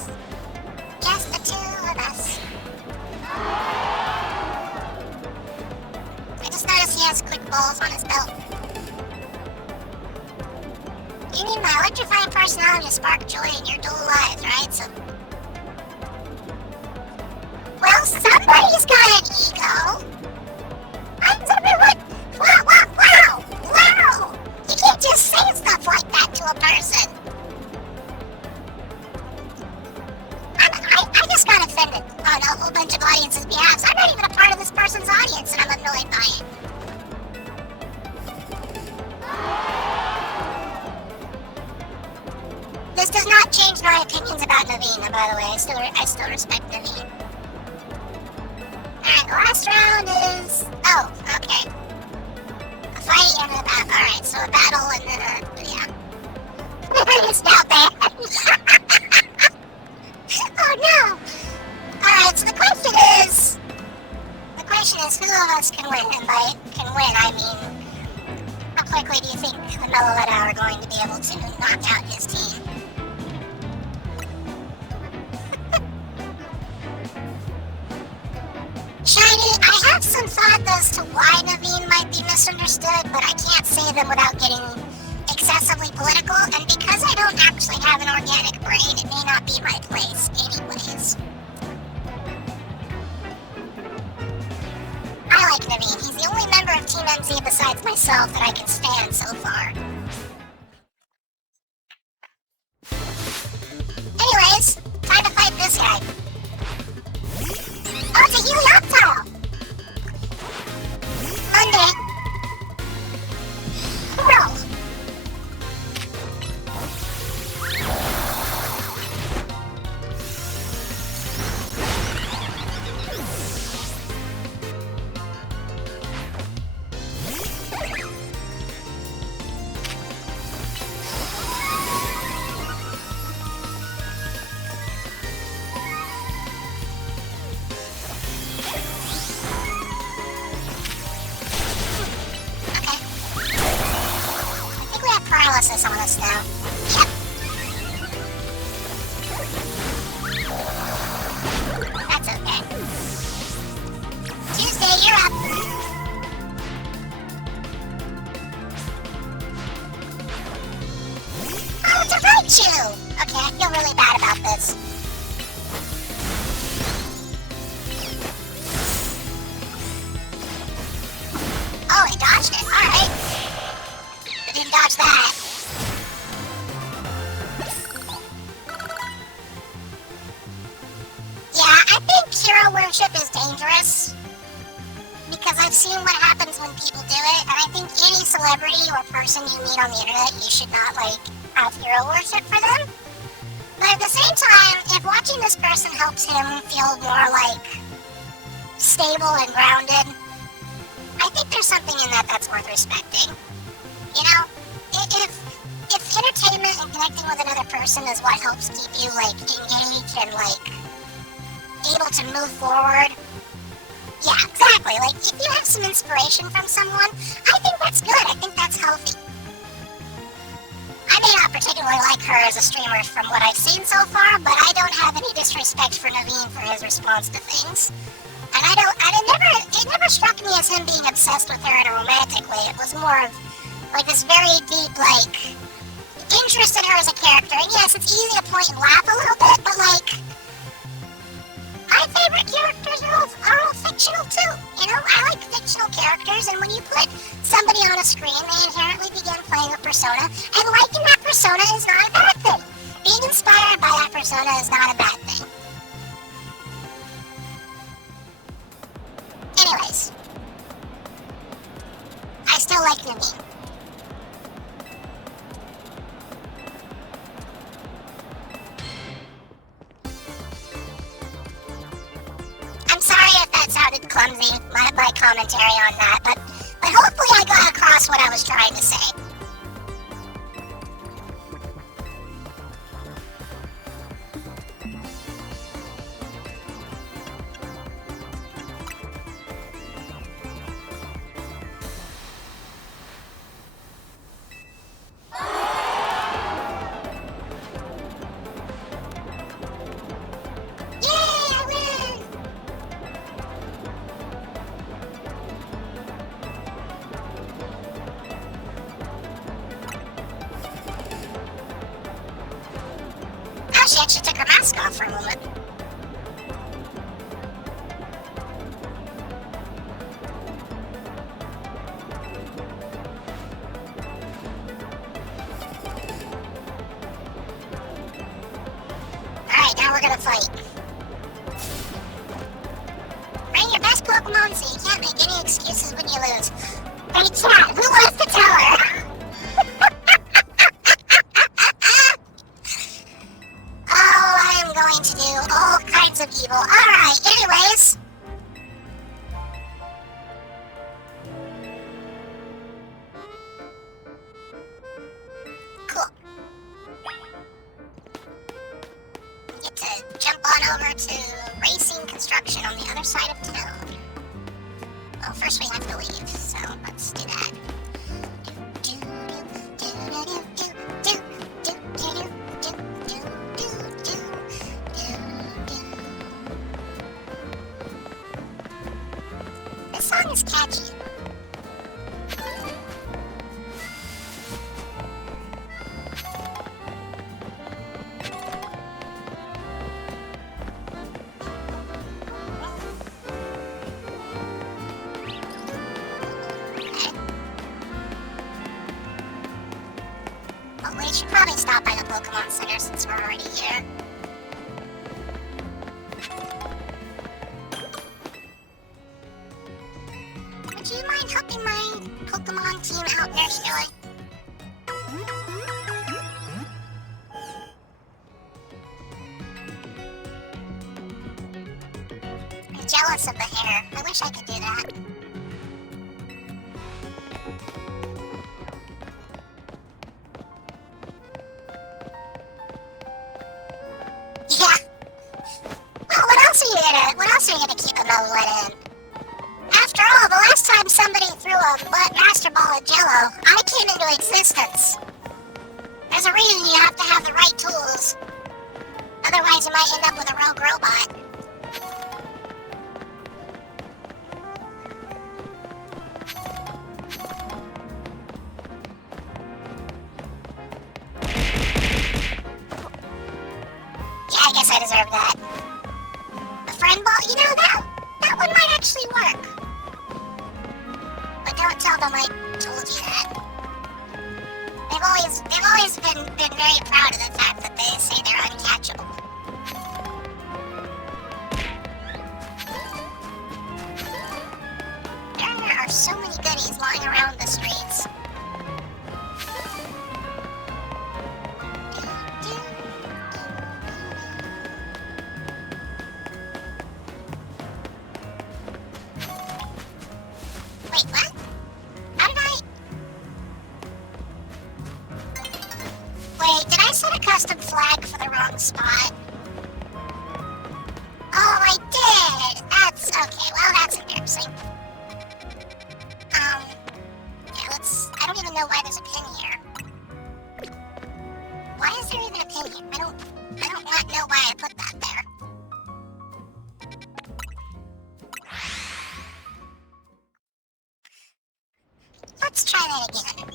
Just the two of us. I just noticed he has quick balls on his belt. You need my electrifying personality to spark joy in your dual lives, right? So, well, somebody's got an ego. Wow! You can't just say stuff like that to a person. I just got offended on a whole bunch of audiences' behalf. I'm not even a part of this person's audience, and I'm annoyed by it. This does not change my opinions about Naveen, by the way. I still respect Naveen. Alright, the last round is... Oh, okay. A fight and a battle. Alright, so a battle and then a... yeah. It's now bad. Oh no! Alright, so the question is who of us can win? And by can win, I mean, how quickly do you think the Meloetta are going to be able to knock out his team? Shiny, I have some thought as to why Naveen might be misunderstood, but I can't say them without getting excessively political, and because I don't actually have an organic brain, it may not be my place anyways. I like Naveen. He's the only member of Team MZ besides myself that I can stand so far. Anyways, time to fight this guy. Oh, it's a Helioptile! Monday. Roll. paralysis on us now. Yep. That's okay. Tuesday, you're up. Oh, it's a Raichu! Okay, I feel really bad about this. Oh, he dodged it. Alright. He didn't dodge that. Yeah, I think hero worship is dangerous. Because I've seen what happens when people do it, and I think any celebrity or person you meet on the internet, you should not, like, have hero worship for them. But at the same time, if watching this person helps him feel more, like, stable and grounded, I think there's something in that that's worth respecting. You know, if entertainment and connecting with another person is what helps keep you, like, engaged and, like, able to move forward, yeah, exactly. Like, if you have some inspiration from someone, I think that's good. I think that's healthy. I may not particularly like her as a streamer from what I've seen so far, but I don't have any disrespect for Naveen for his response to things. And it never struck me as him being obsessed with her in a romantic way. It was more of, like, this very deep, like, interest in her as a character. And yes, it's easy to point and laugh a little bit, but, like, my favorite characters are all fictional too. You know, I like fictional characters, and when you put somebody on a screen, they inherently begin playing a persona, and liking that persona is not a bad thing. Being inspired by that persona is not a bad thing. Anyways, I still like Naveen. I'm sorry if that sounded clumsy, my commentary on that, but hopefully I got across what I was trying to say. She actually took her mask off for a moment. Alright, now we're gonna fight. Bring your best Pokemon so you can't make any excuses when you lose. Hey chat, who wants to tell her? To do all kinds of evil. Alright, anyways. Cool. Get to jump on over to racing construction on the other side of town. Well, first we have to leave, so let's do that. This song is catchy. Well, we should probably stop by the Pokemon Center since we're already here. Would you mind helping my Pokemon team out, Nurse Joy? I'm jealous of the hair. I wish I could do that. Yeah. Well, what else are you gonna keep a Meloetta in? After all, the last time somebody threw a Master Ball of Jello, I came into existence. There's a reason you have to have the right tools. Otherwise, you might end up with a rogue robot. Yeah, I guess I deserve that. A friend ball? You know, that one might actually work. But don't tell them I told you that. They've always been very proud of the fact that they say they're uncatchable. There are so many goodies lying around the streets. Wait, what? How did I... Wait, did I set a custom flag for the wrong spot? Oh, I did! That's... okay, well, that's embarrassing. Yeah, I don't even know why there's a pin here. Why is there even a pin here? I don't not know why I put that there. Let's try that again.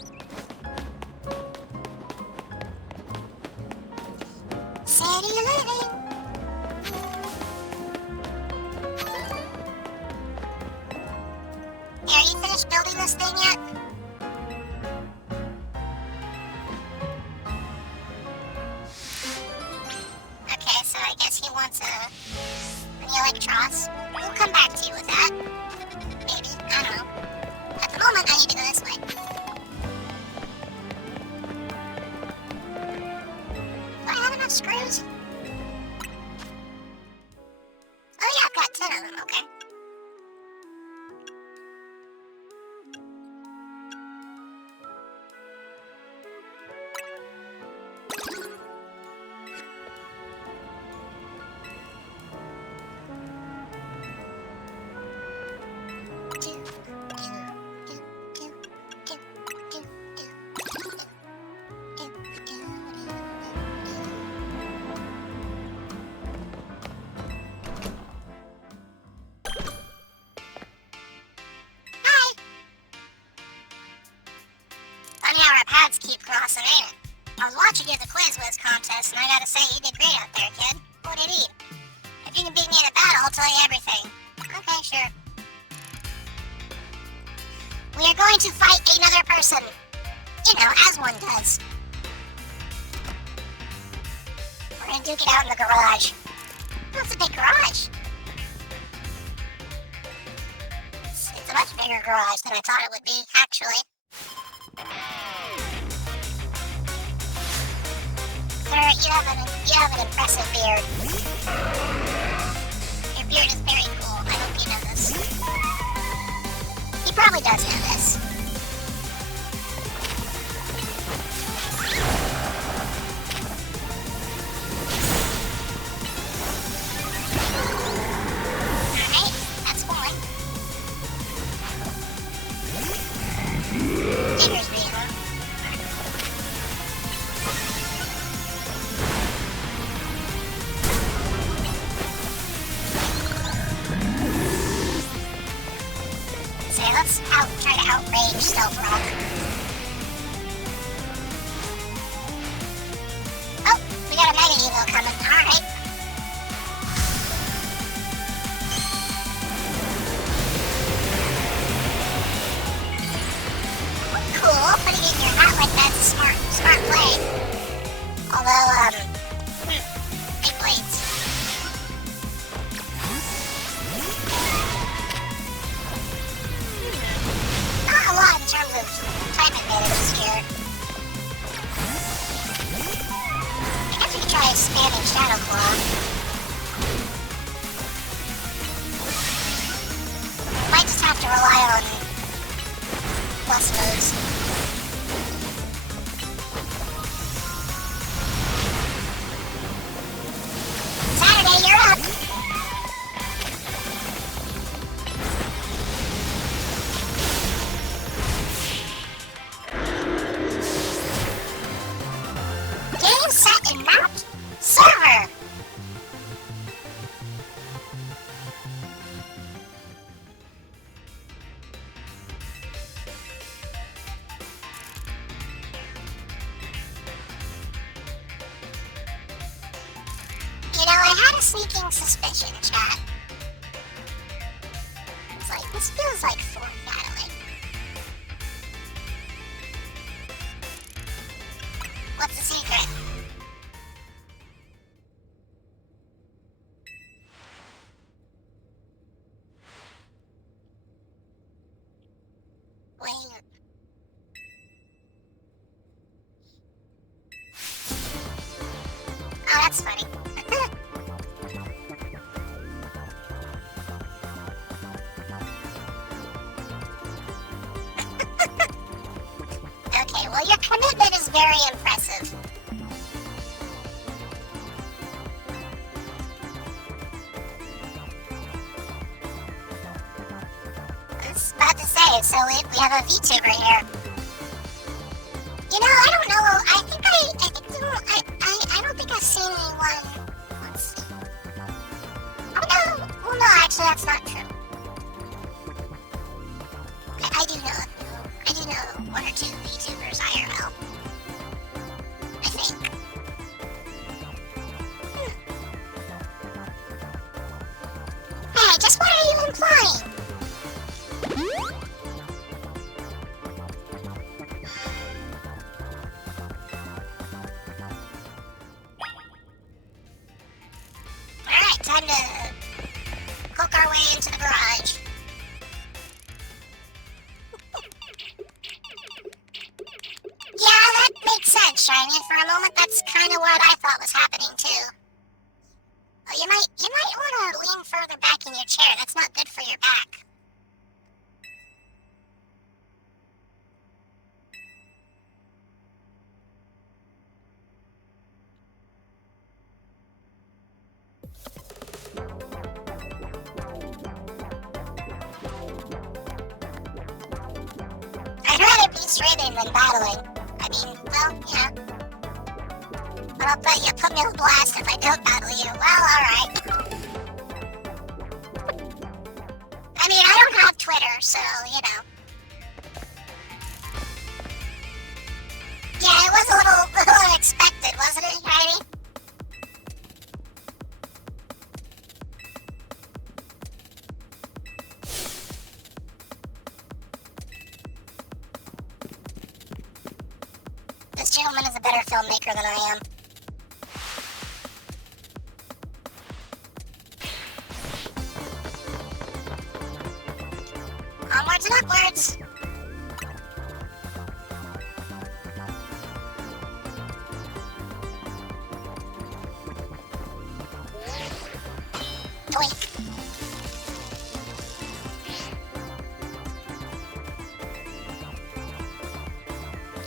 City living. Hey, are you finished building this thing yet? Okay, so I guess he wants an Electros. We'll come back to you with that. Maybe, I don't know. At the moment, I need to go this way. Do I have enough screws? Oh yeah, I've got 10 of them, okay. Funny how our paths keep crossing, ain't it? I was watching you at the Quiz Whiz contest, and I gotta say, you did great out there, kid. What did you eat? If you can beat me in a battle, I'll tell you everything. Okay, sure. We are going to fight another person. You know, as one does. We're gonna duke it out in the garage. That's a big garage. It's a much bigger garage than I thought it would be, actually. Sir, you have an impressive beard. Your beard is very cool. I hope you know this. He probably does know this. Alright, that's one. Digger's being one. Let's try to outrage Stealth Rock. Oh, we got a Mega Evo coming. Alright. Cool. Putting it in your hat like that's a smart play. Although, big blades. Not a lot in terms of You know, I had a sneaking suspicion, chat. It's like, this feels like foreshadowing. What's the secret? Wait. Oh, that's funny. Okay, well, your commitment is very impressive. I was about to say, so we have a VTuber here. You know, I don't know. I don't think I've seen anyone. Let's see. Oh no. Well, no, actually, that's not true. I do know one or two VTubers IRL. I think. Hey, just what are you implying? Alright, time to hook our way into the garage. Yeah, that makes sense, Shiny. For a moment, that's kind of what I thought was happening, too. Oh, you might want to lean further back in your chair. That's not good for your back. I'd rather be streaming than battling. I mean, well, yeah. But I'll bet you put me on blast if I don't battle you. Well, alright. I mean, I don't have Twitter, so, you know. Yeah, it was a little unexpected, wasn't it, Shiny? This gentleman is a better filmmaker than I am. Onwards and upwards. Doink.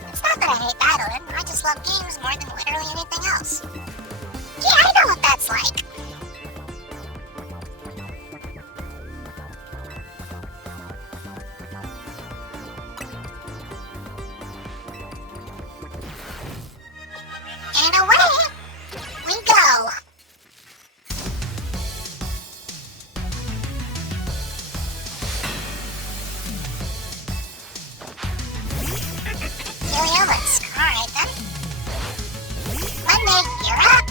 It's not that I hate battling, I just love games more than literally anything else. Yeah, I know what that's like. And away we go. Heliomas. Alright then. Monday, you're up.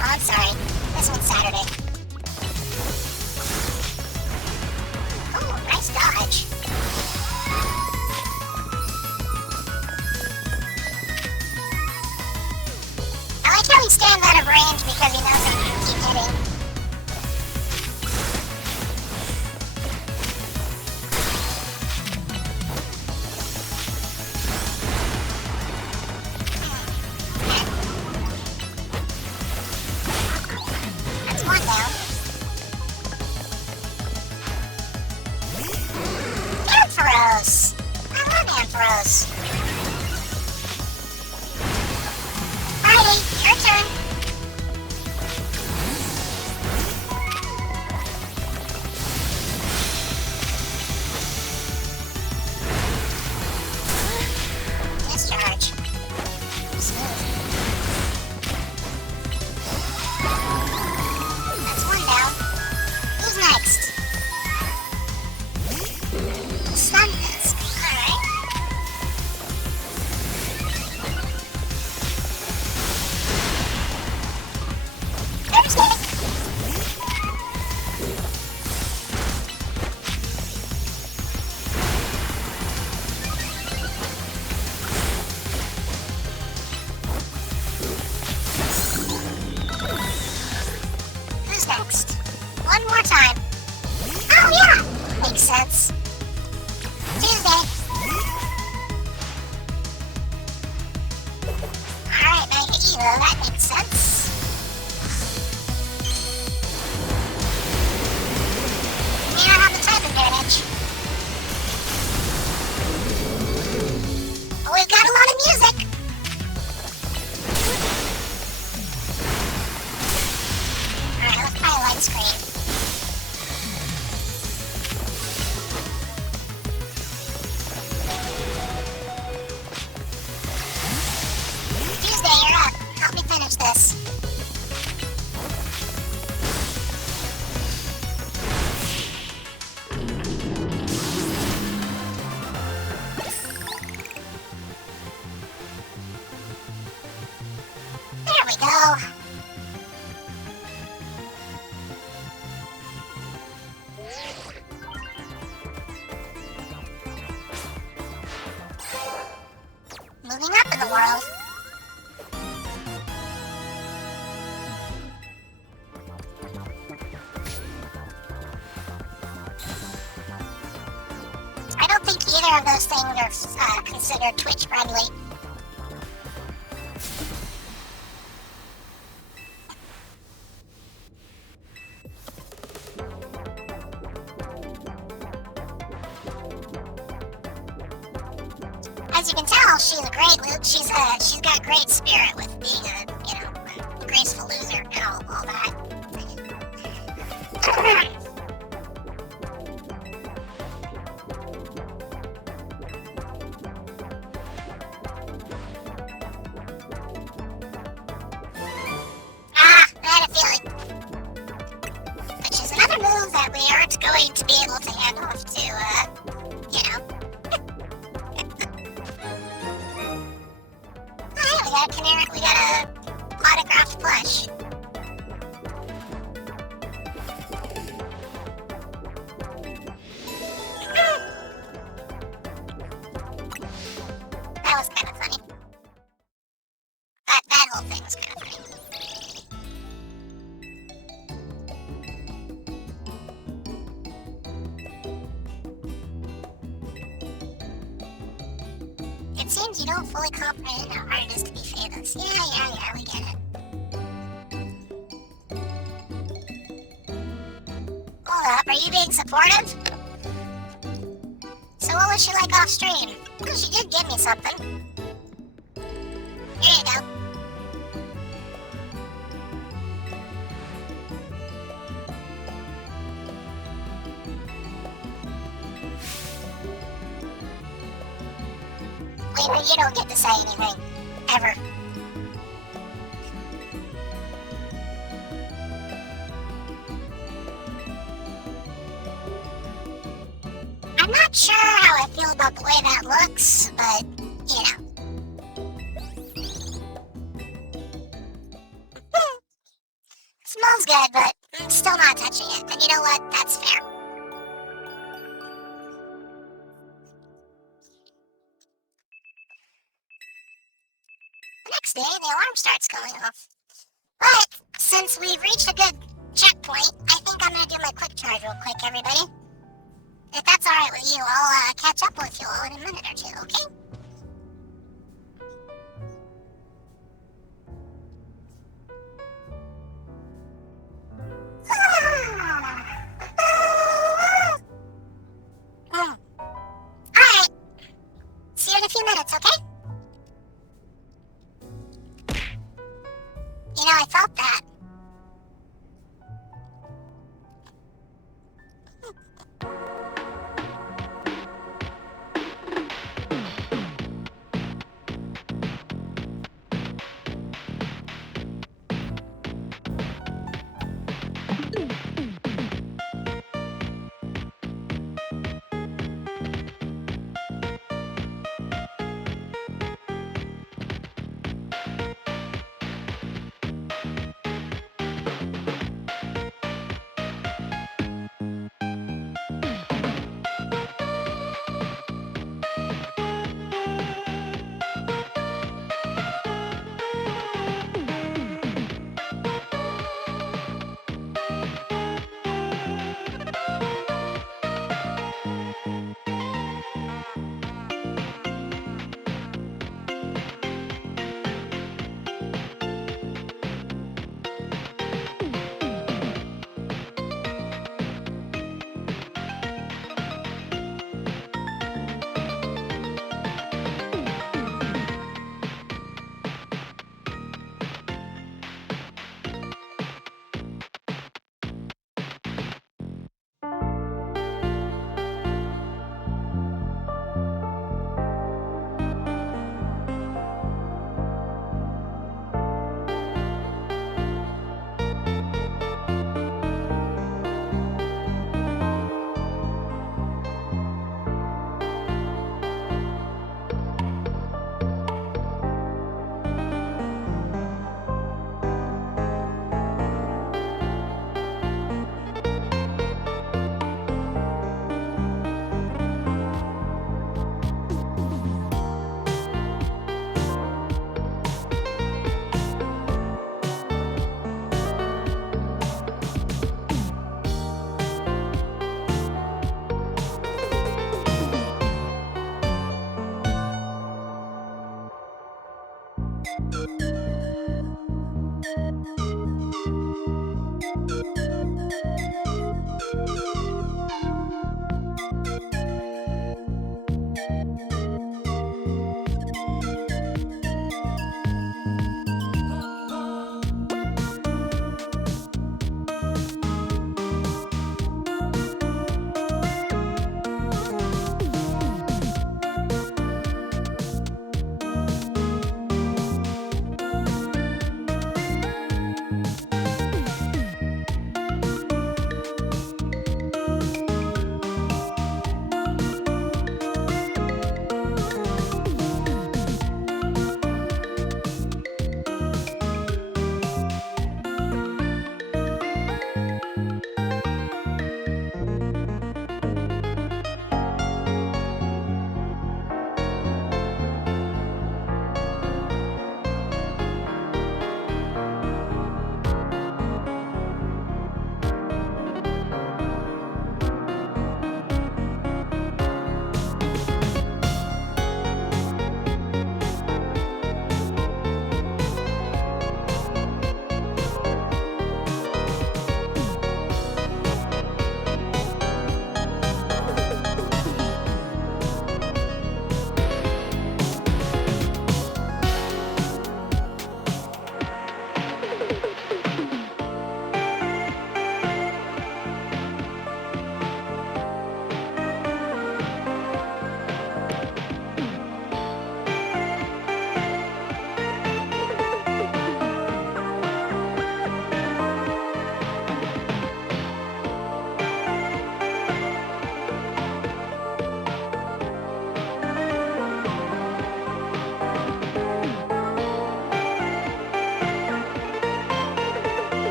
Oh, I'm sorry. This one's Saturday. Oh, nice dodge. I like how he stands out of range because he knows I can keep hitting. That's one down. Ampharos! I love Ampharos. Friday, your turn. though, that makes sense. May not have the type advantage. But we've got a lot of music. Alright, let's try widescreen. Tuesday, you're up. Help me finish this. There we go. Moving up in the world. I don't think either of those things are considered Twitch friendly. As you can tell, she's a great. She's got great spirit with being a graceful loser and all that. I had a feeling. Which is another move that we aren't going to be able to hand off to, we got a autographed plush. That was kind of funny. That whole thing was kind of funny. It seems you don't fully comprehend how hard it is to be famous. Yeah, we get it. Hold up, are you being supportive? So what was she like off stream? Well, she did give me something. Here you go. Wait, but you don't get to say anything. Ever. I'm not sure how I feel about the way that looks, but, Smells good, but I'm still not touching it. And you know what? That's fair. The next day, the alarm starts going off. But, since we've reached a good checkpoint, I think I'm gonna do my quick charge real quick, everybody. If that's alright with you, I'll catch up with you all in a minute or two, okay? Alright. See you in a few minutes, okay? I felt that.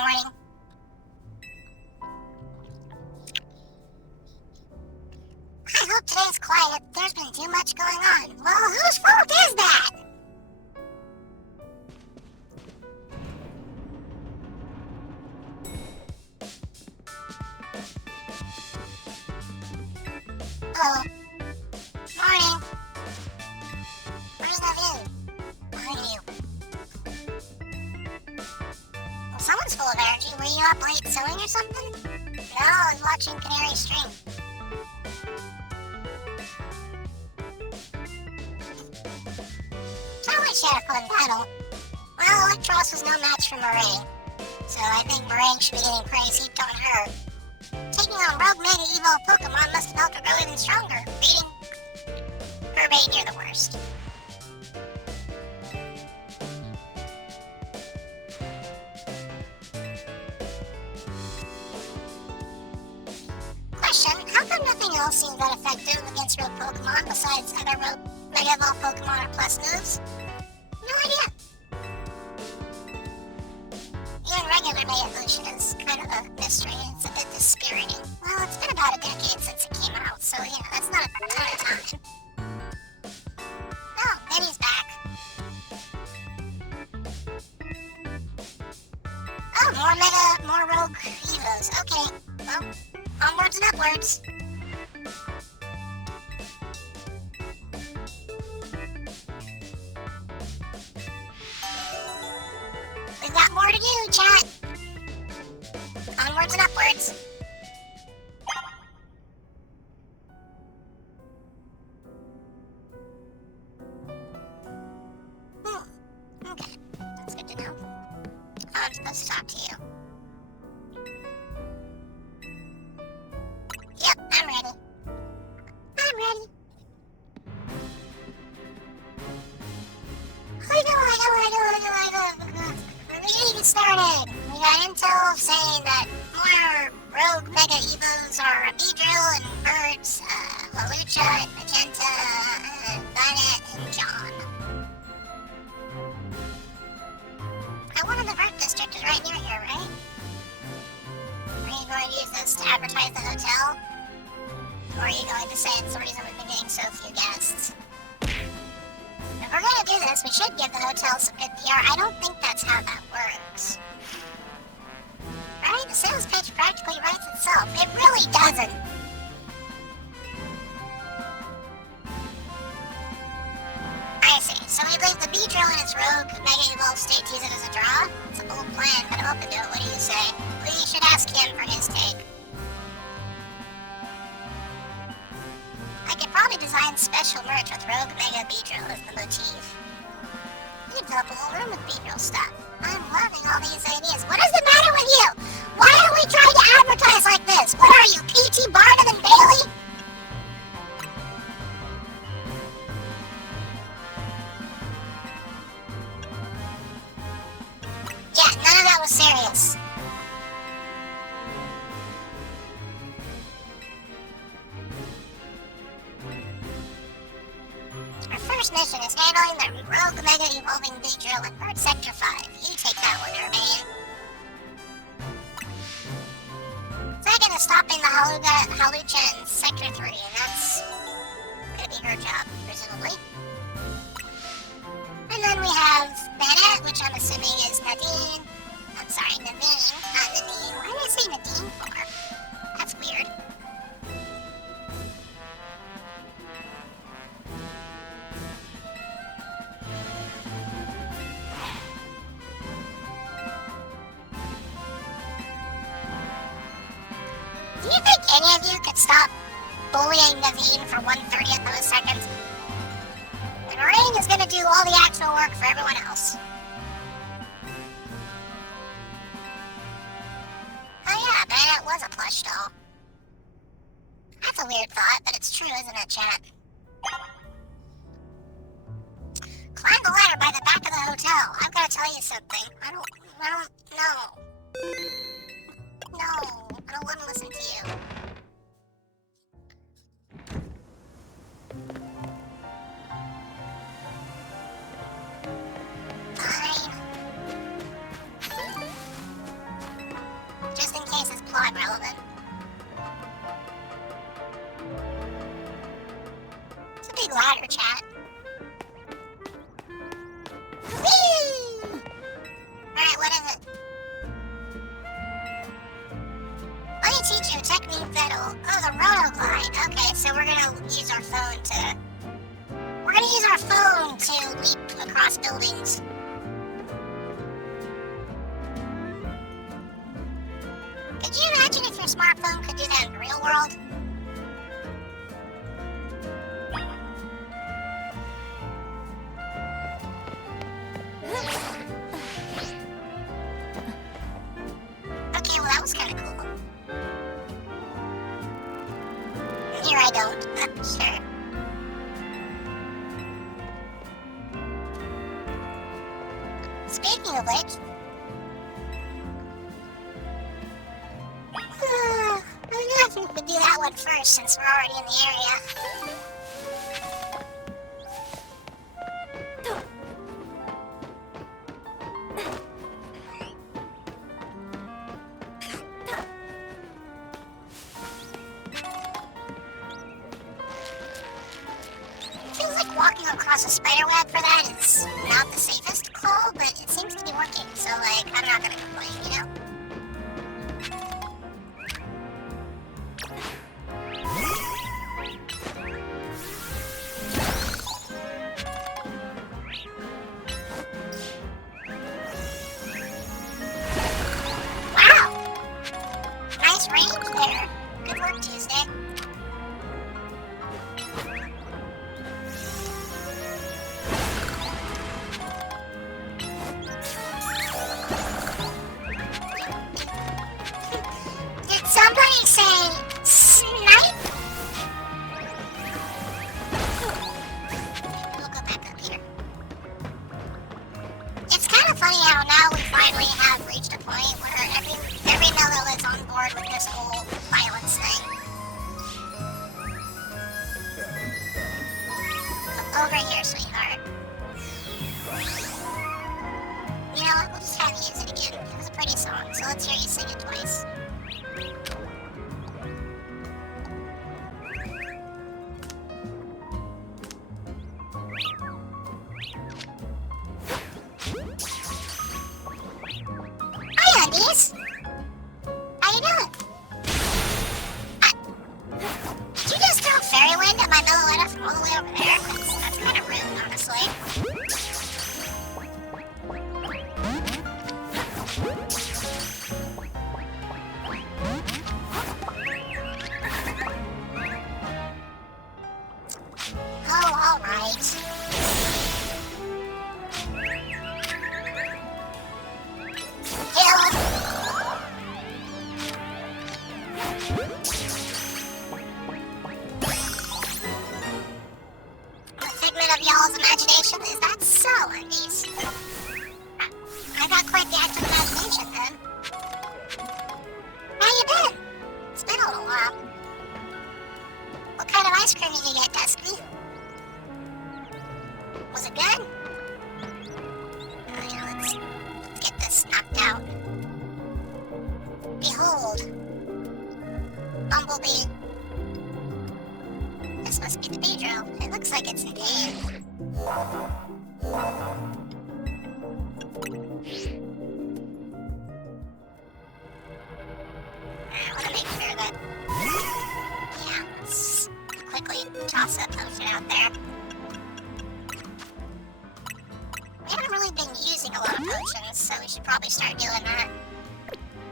morning. I hope today's quiet. There's been too much going on. Well, whose fault is that? Hello. Morning. Where's Naveen? Behind you. Well, someone's full of energy. Were you up late sewing or something? No, I was watching Canary Stream. Sounded like she had a fun battle. Well, Electros was no match for Moraine, so I think Moraine should be getting praise heaped on her. Taking on Rogue Mega Evo Pokemon must have helped her grow even stronger. Beating her mate near the worst. Question, how come nothing else seems that effective against Rogue Pokemon besides other Rogue Mega Evolved Pokemon or Plus moves? No idea. Even regular Mega Evolution is kind of a mystery. It's a bit dispiriting. Well, it's been about a decade since it came out, so yeah, that's not a ton of time. Oh, Benny's back. Oh, more Rogue Evos. Okay, well, onwards and upwards. We've got more to do, chat. Onwards and upwards. Okay, that's good to know. I'm supposed to talk to you. Yep, I'm ready. I'm ready. I know. We're getting started. We got intel saying that more Rogue Mega Evos are Beedrill and Birds, Lelucha, Magenta, Violet, and John. One of the Vert District is right near here, right? Are you going to use this to advertise the hotel? Or are you going to say it's the reason we've been getting so few guests? If we're going to do this, we should give the hotel some good PR. I don't think that's how that works. Right? The sales page practically writes itself. It really doesn't. I see. So we leave the Beedrill in its Rogue Mega Evolved state to use it as a draw? It's a bold plan, but I'm open to it. What do you say? We should ask him for his take. I could probably design special merch with Rogue Mega Beedrill as the motif. You could fill up a whole room with Beedrill stuff. I'm loving all these ideas. What is the matter with you? Why are we trying to advertise like this? What are you, P.T. Barnum and Bailey? Yeah, none of that was serious. Our first mission is handling the Rogue Mega Evolving Beedrill in Bird Sector 5. You take that one, Herman. Second is stopping the Halucha in Sector 3, and that's gonna be her job, presumably. And then we have Bennett, which I'm assuming is Nadine. I'm sorry, Naveen, not Nadine. Why did I say Nadine for? That's weird. Do you think any of you could stop bullying Naveen for 1/30th of a second? And Moraine is gonna do all the actual work for everyone else. Oh yeah, Bennett was a plush doll. That's a weird thought, but it's true, isn't it, chat? Climb the ladder by the back of the hotel. I've got to tell you something. I don't know. No, I don't want to listen to you. Fine. big ladder, chat. Whee! Alright, what is it? Let me teach you a technique that'll... Oh, the roto glide. Okay, so we're gonna use our phone to... We're gonna use our phone to leap across buildings. Could you imagine if your smartphone could do that in the real world? Okay, well that was kind of cool. Here I don't. Sure. Speaking of which, I think we do that one first since we're already in the area. Feels like walking across a spider web for that is not the safest call, but it seems to be working, so like, I'm not gonna complain, you know? Wow! Nice range there. Good work, Tuesday. Did somebody say snipe? We'll go back up here. It's kind of funny how now we finally have reached a point where every Mellow is on board with this whole violence thing. Over here, sweetheart. You know what? We'll just have you use it again. It was a pretty song, so let's hear you sing it twice. Hi, Undies! How you doing? Did you just throw fairy wind at my Meloetta from all the way over there? That's kind of rude, honestly. Oh, alright. A figment of y'all's imagination? Is that so, Undies? I got quite the active imagination then. How you been? It's been a little while. What kind of ice cream did you get, Dusty? Was it good? Let's get this knocked out. Behold. Bumblebee. This must be the Beedrill. It looks like it's an A. I want to make sure that... Yeah, let's quickly toss that potion out there. We haven't really been using a lot of potions, so we should probably start doing that.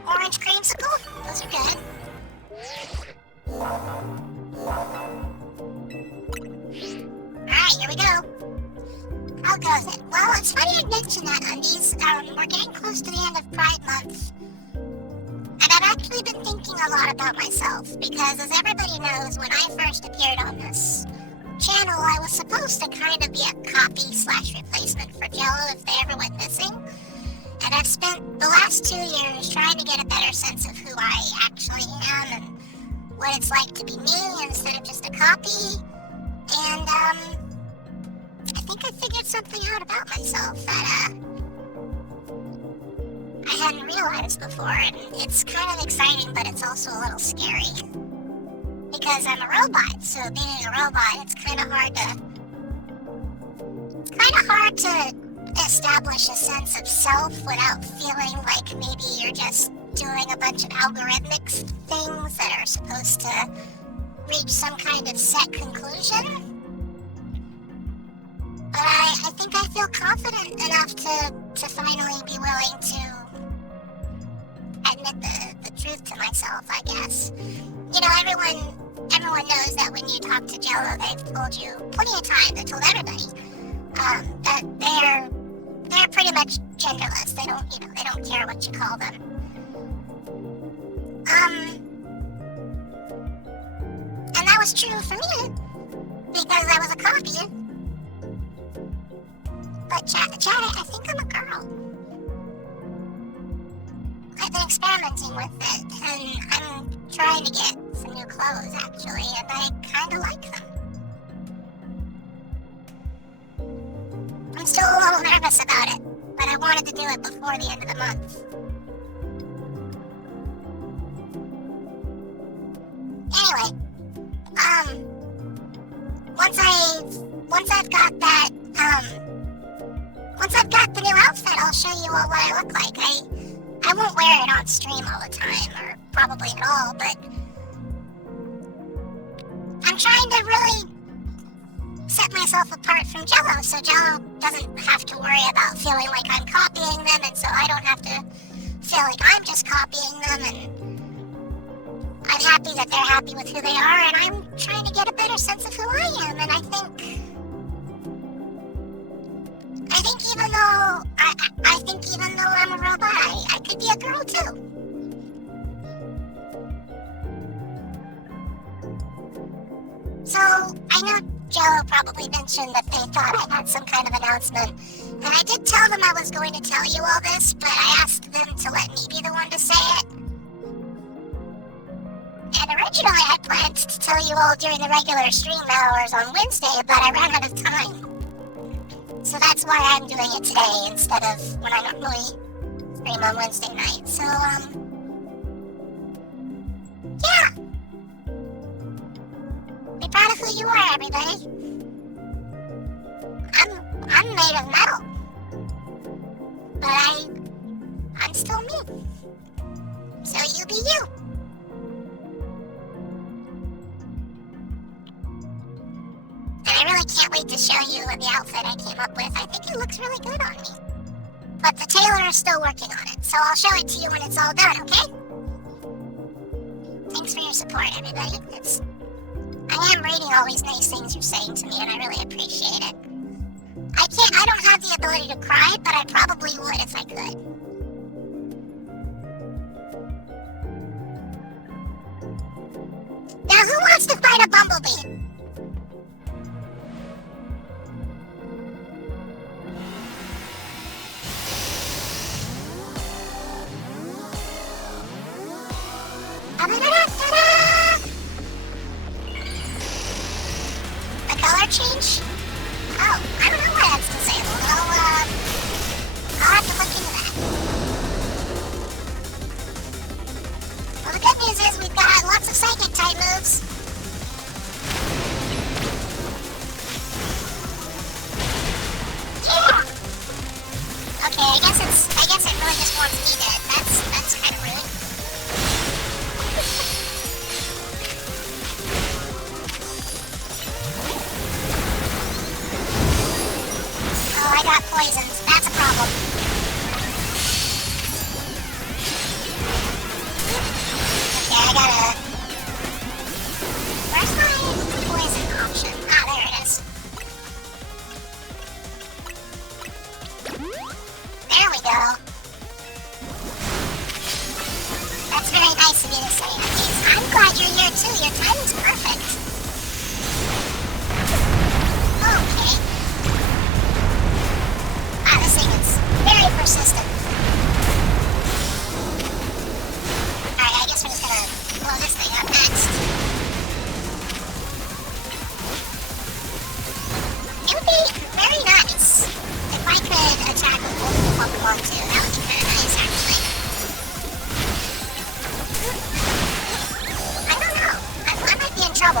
Orange creamsicle? Those are good. Alright, here we go. How goes it? Well, it's funny you mention that, Undies. We're getting close to the end of Pride Month. And I've actually been thinking a lot about myself, because as everybody knows, when I first appeared on this channel, I was supposed to kind of be a copy/replacement for Jello if they ever went missing. And I've spent the last 2 years trying to get a better sense of who I actually am and what it's like to be me instead of just a copy. And, I think I figured something out about myself that, I hadn't realized before, and it's kind of exciting, but it's also a little scary. Because I'm a robot, so being a robot, it's kind of hard to kind of hard to establish a sense of self without feeling like maybe you're just doing a bunch of algorithmic things that are supposed to reach some kind of set conclusion. But I think I feel confident enough to finally be willing to admit the truth to myself, I guess. You know, everyone knows that when you talk to Jello, they've told you plenty of times, they told everybody, that they're pretty much genderless. They don't care what you call them. And that was true for me, because I was a copy. But Chad, I think I'm a girl. I've been experimenting with it, and I'm trying to get some new clothes, actually, and I kind of like them. I'm still a little nervous about it, but I wanted to do it before the end of the month. Anyway, once I've got the new outfit, I'll show you all what I look like. I won't wear it on stream all the time, or probably at all, but I'm trying to really set myself apart from Jello, so Jello doesn't have to worry about feeling like I'm copying them, and so I don't have to feel like I'm just copying them, and I'm happy that they're happy with who they are, and I'm trying to get a better sense of who I am, and I think even though I'm a robot, I could be a girl too. So, I know Jello probably mentioned that they thought I had some kind of announcement, and I did tell them I was going to tell you all this, but I asked them to let me be the one to say it. And originally I planned to tell you all during the regular stream hours on Wednesday, but I ran out of time. So that's why I'm doing it today instead of when I normally stream on Wednesday night. So, yeah. Be proud of who you are, everybody. I'm made of metal. But I'm still me. So you be you. And I really can't wait to show you the outfit I came up with. I think it looks really good on me. But the tailor is still working on it, so I'll show it to you when it's all done, okay? Thanks for your support, everybody. I am reading all these nice things you're saying to me, and I really appreciate it. I don't have the ability to cry, but I probably would if I could. Now, who wants to fight a bumblebee? The color change? Oh, I don't know why that's disabled. I'll have to look into that. Well, the good news is we've got lots of psychic type moves. Yeah! Okay, I guess it really just wants me dead. That's kind of rude. Oh, I got poisoned. That's a problem. Okay, I gotta... Where's my poison option? Ah, there it is. There we go. That's very nice of you to say, Aziz. I'm glad you're here too. Your timing's perfect. Okay. This thing is very persistent. Alright, I guess we're just gonna blow this thing up next. It would be very nice if I could attack with multiple Pokemon too. That would be kind of nice, actually. I don't know. I might be in trouble.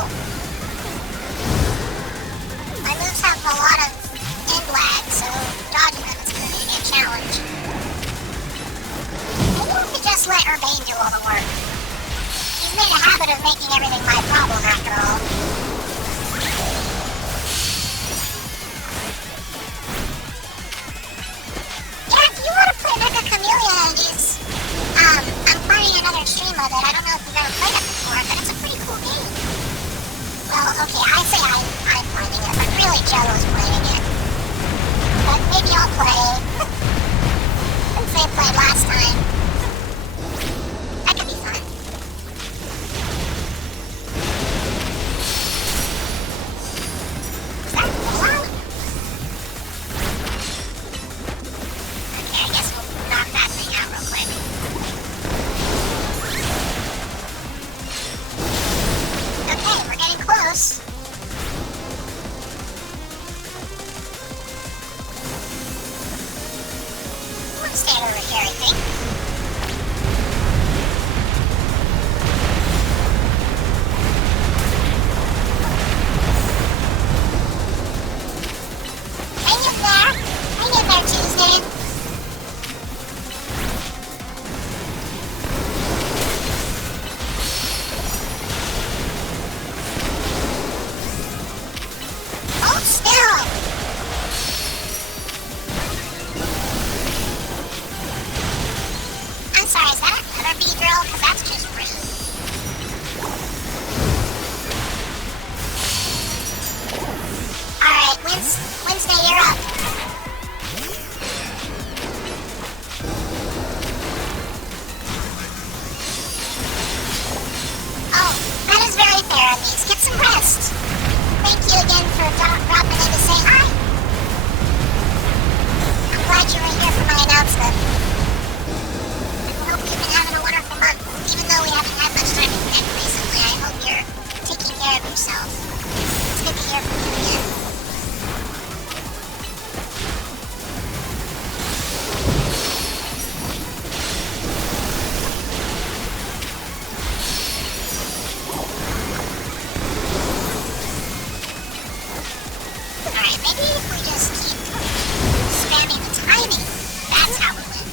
habit of making everything my problem, after all. Yeah, if you want to play Mecha Chameleon and use, I'm playing another stream of it. I don't know if you've ever played it before, but it's a pretty cool game. Well, okay, I say I'm playing it, but really Jello's playing it. But maybe I'll play. Since they played last time. That could be fun. Is that Lola? Okay, I guess we'll knock that thing out real quick. Okay, we're getting close. Stay over here, I think. Hang in there, Tuesday. Hold still. Sorry, is that another bee drill? Because that's just rude. Alright, Wednesday, you're up. Oh, that is very fair of me. Get some rest. Thank you again for dropping in to say hi. I'm glad you were here for my announcement. Hope you've been having a wonderful month. Even though we haven't had much time to connect recently, I hope you're taking care of yourself. It's good to hear from you again. Alright, maybe if we just keep spamming the timing, that's how we win.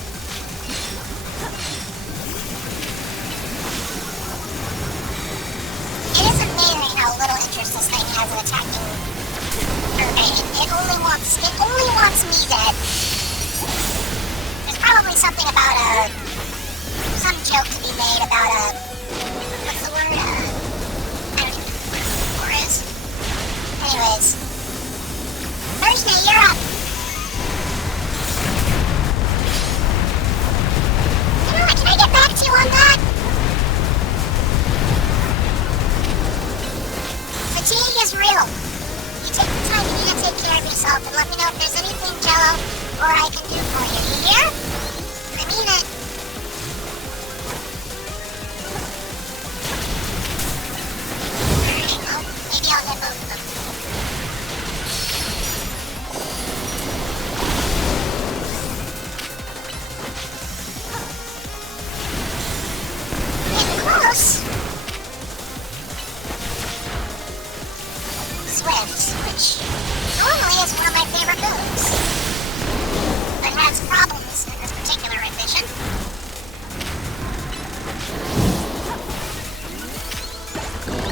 It is amazing how little interest this thing has in attacking Irvine. It only wants me dead. There's probably something about some joke to be made about what's the word? I don't even know what the word is. Anyways. Thursday, you're up. You know what, can I get back to you on that? Fatigue is real. You take the time you need to take care of yourself and let me know if there's anything Jello or I can do for you. You hear? I mean it. Alright, well, maybe I'll hit both of them. Getting close. Swift, which normally is one of my favorite moves, but has problems in this particular rendition.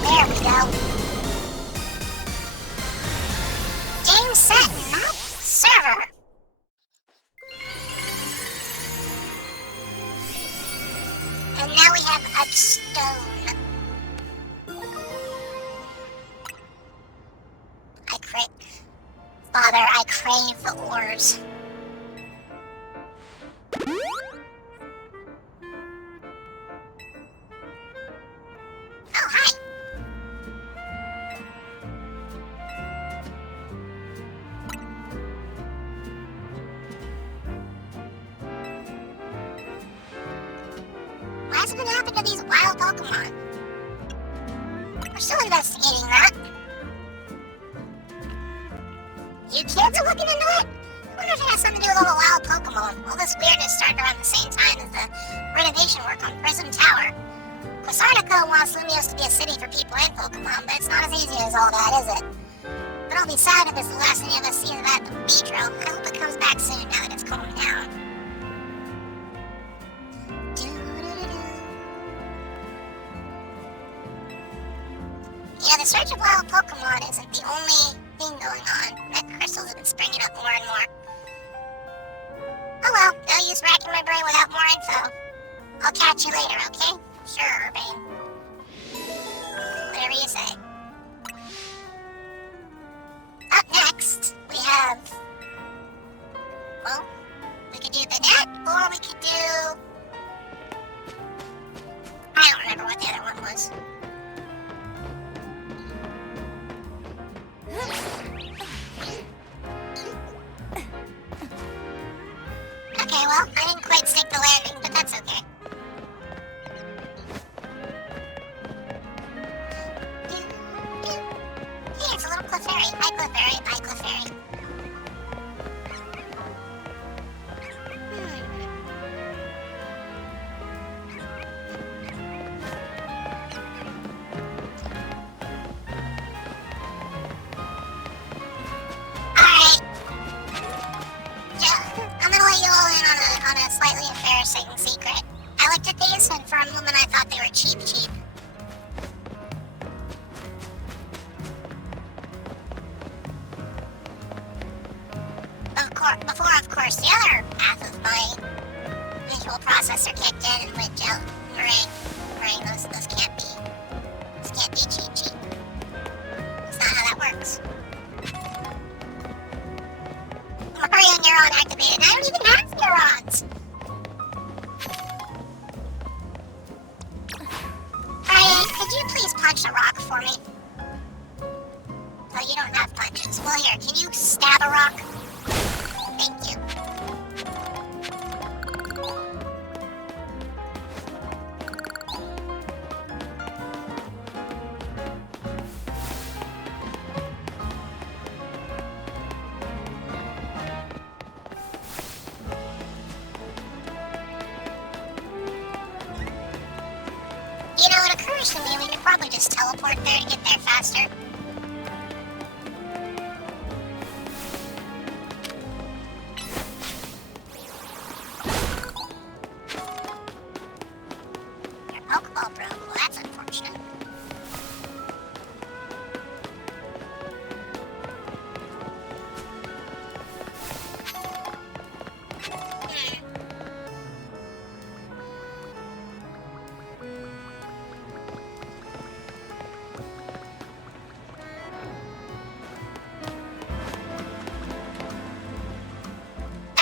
There we go. Game set, map server. And now we have Upstone. Father, I crave the ores. Oh, hi. Why hasn't it happened to these wild Pokemon? We're still investigating that. You kids are looking into it? I wonder if it has something to do with all the wild Pokemon. All this weirdness started around the same time as the renovation work on Prism Tower. Quasartico wants Lumios to be a city for people and Pokemon, but it's not as easy as all that, is it? But I'll be sad if it's the last any of us see of that Beedrill. I hope it comes back soon now that it's calmed down. the search of wild Pokemon isn't the only thing going on. Red crystals have been springing up more and more. Oh well, no use racking my brain without more info. I'll catch you later, okay? Sure, Urbane. Whatever you say. Up next, we have... Well, we could do the net, or we could do... I don't remember what the other one was. Okay, well, I didn't quite stick the landing, but that's okay. Hey, it's a little Clefairy. Hi, Clefairy. Bye, Clefairy. Alright. I'm gonna let you all in on a slightly embarrassing secret. I looked at these, and for a moment I thought they were cheap. Before, of course, the other half of my visual processor kicked in and went out. Meringue, those can't be. Those can't be cheap. That's not how that works. Mario neuron activated. I don't even have neurons. Alright, could you please punch a rock for me? Oh, you don't have punches. Well, here, can you stab a rock? Thank you. You know, it occurs to me we could probably just teleport there to get there faster. Your Pokeball broke. Well, that's unfortunate.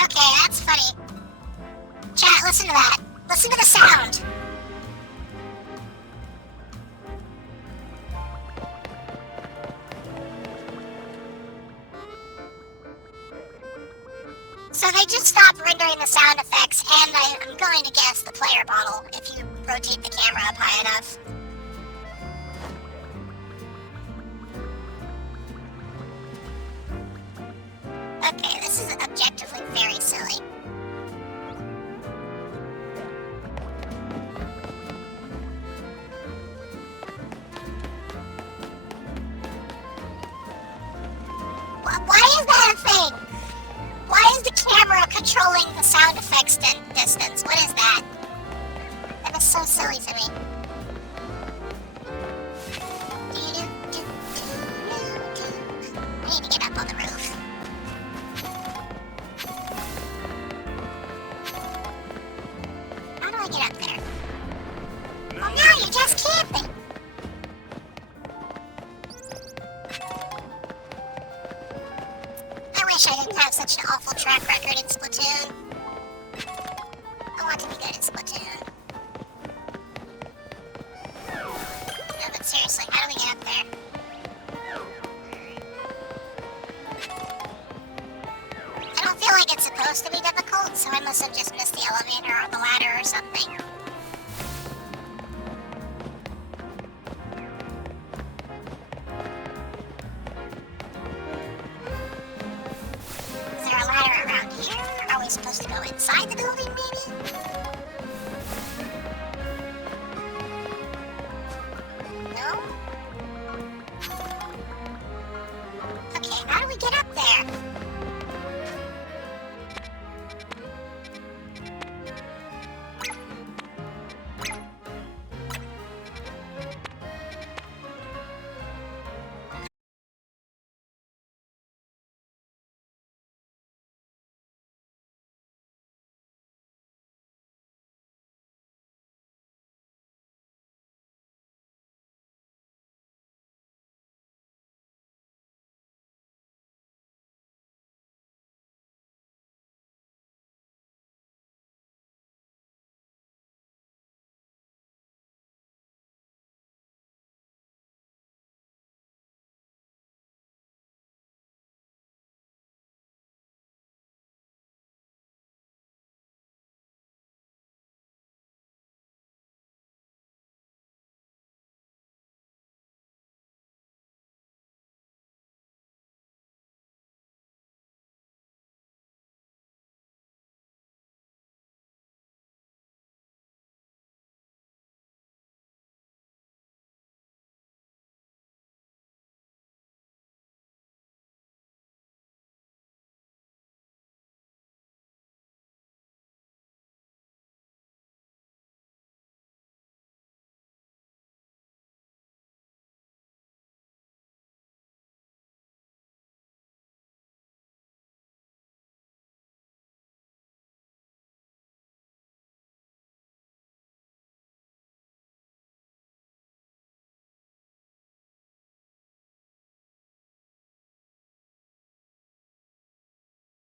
Okay, that's funny. Chat, listen to that. Listen to the sound. So they just stopped rendering the sound effects, and I'm going to guess the player bottle if you rotate the camera up high enough. Okay, this is objectively very silly. Why is that a thing? Why is the camera controlling the sound effects distance? What is that? That is so silly to me. I need to get up on the roof. How do I get up there? Oh no, you're just camping! I wish I didn't have such an awful track record in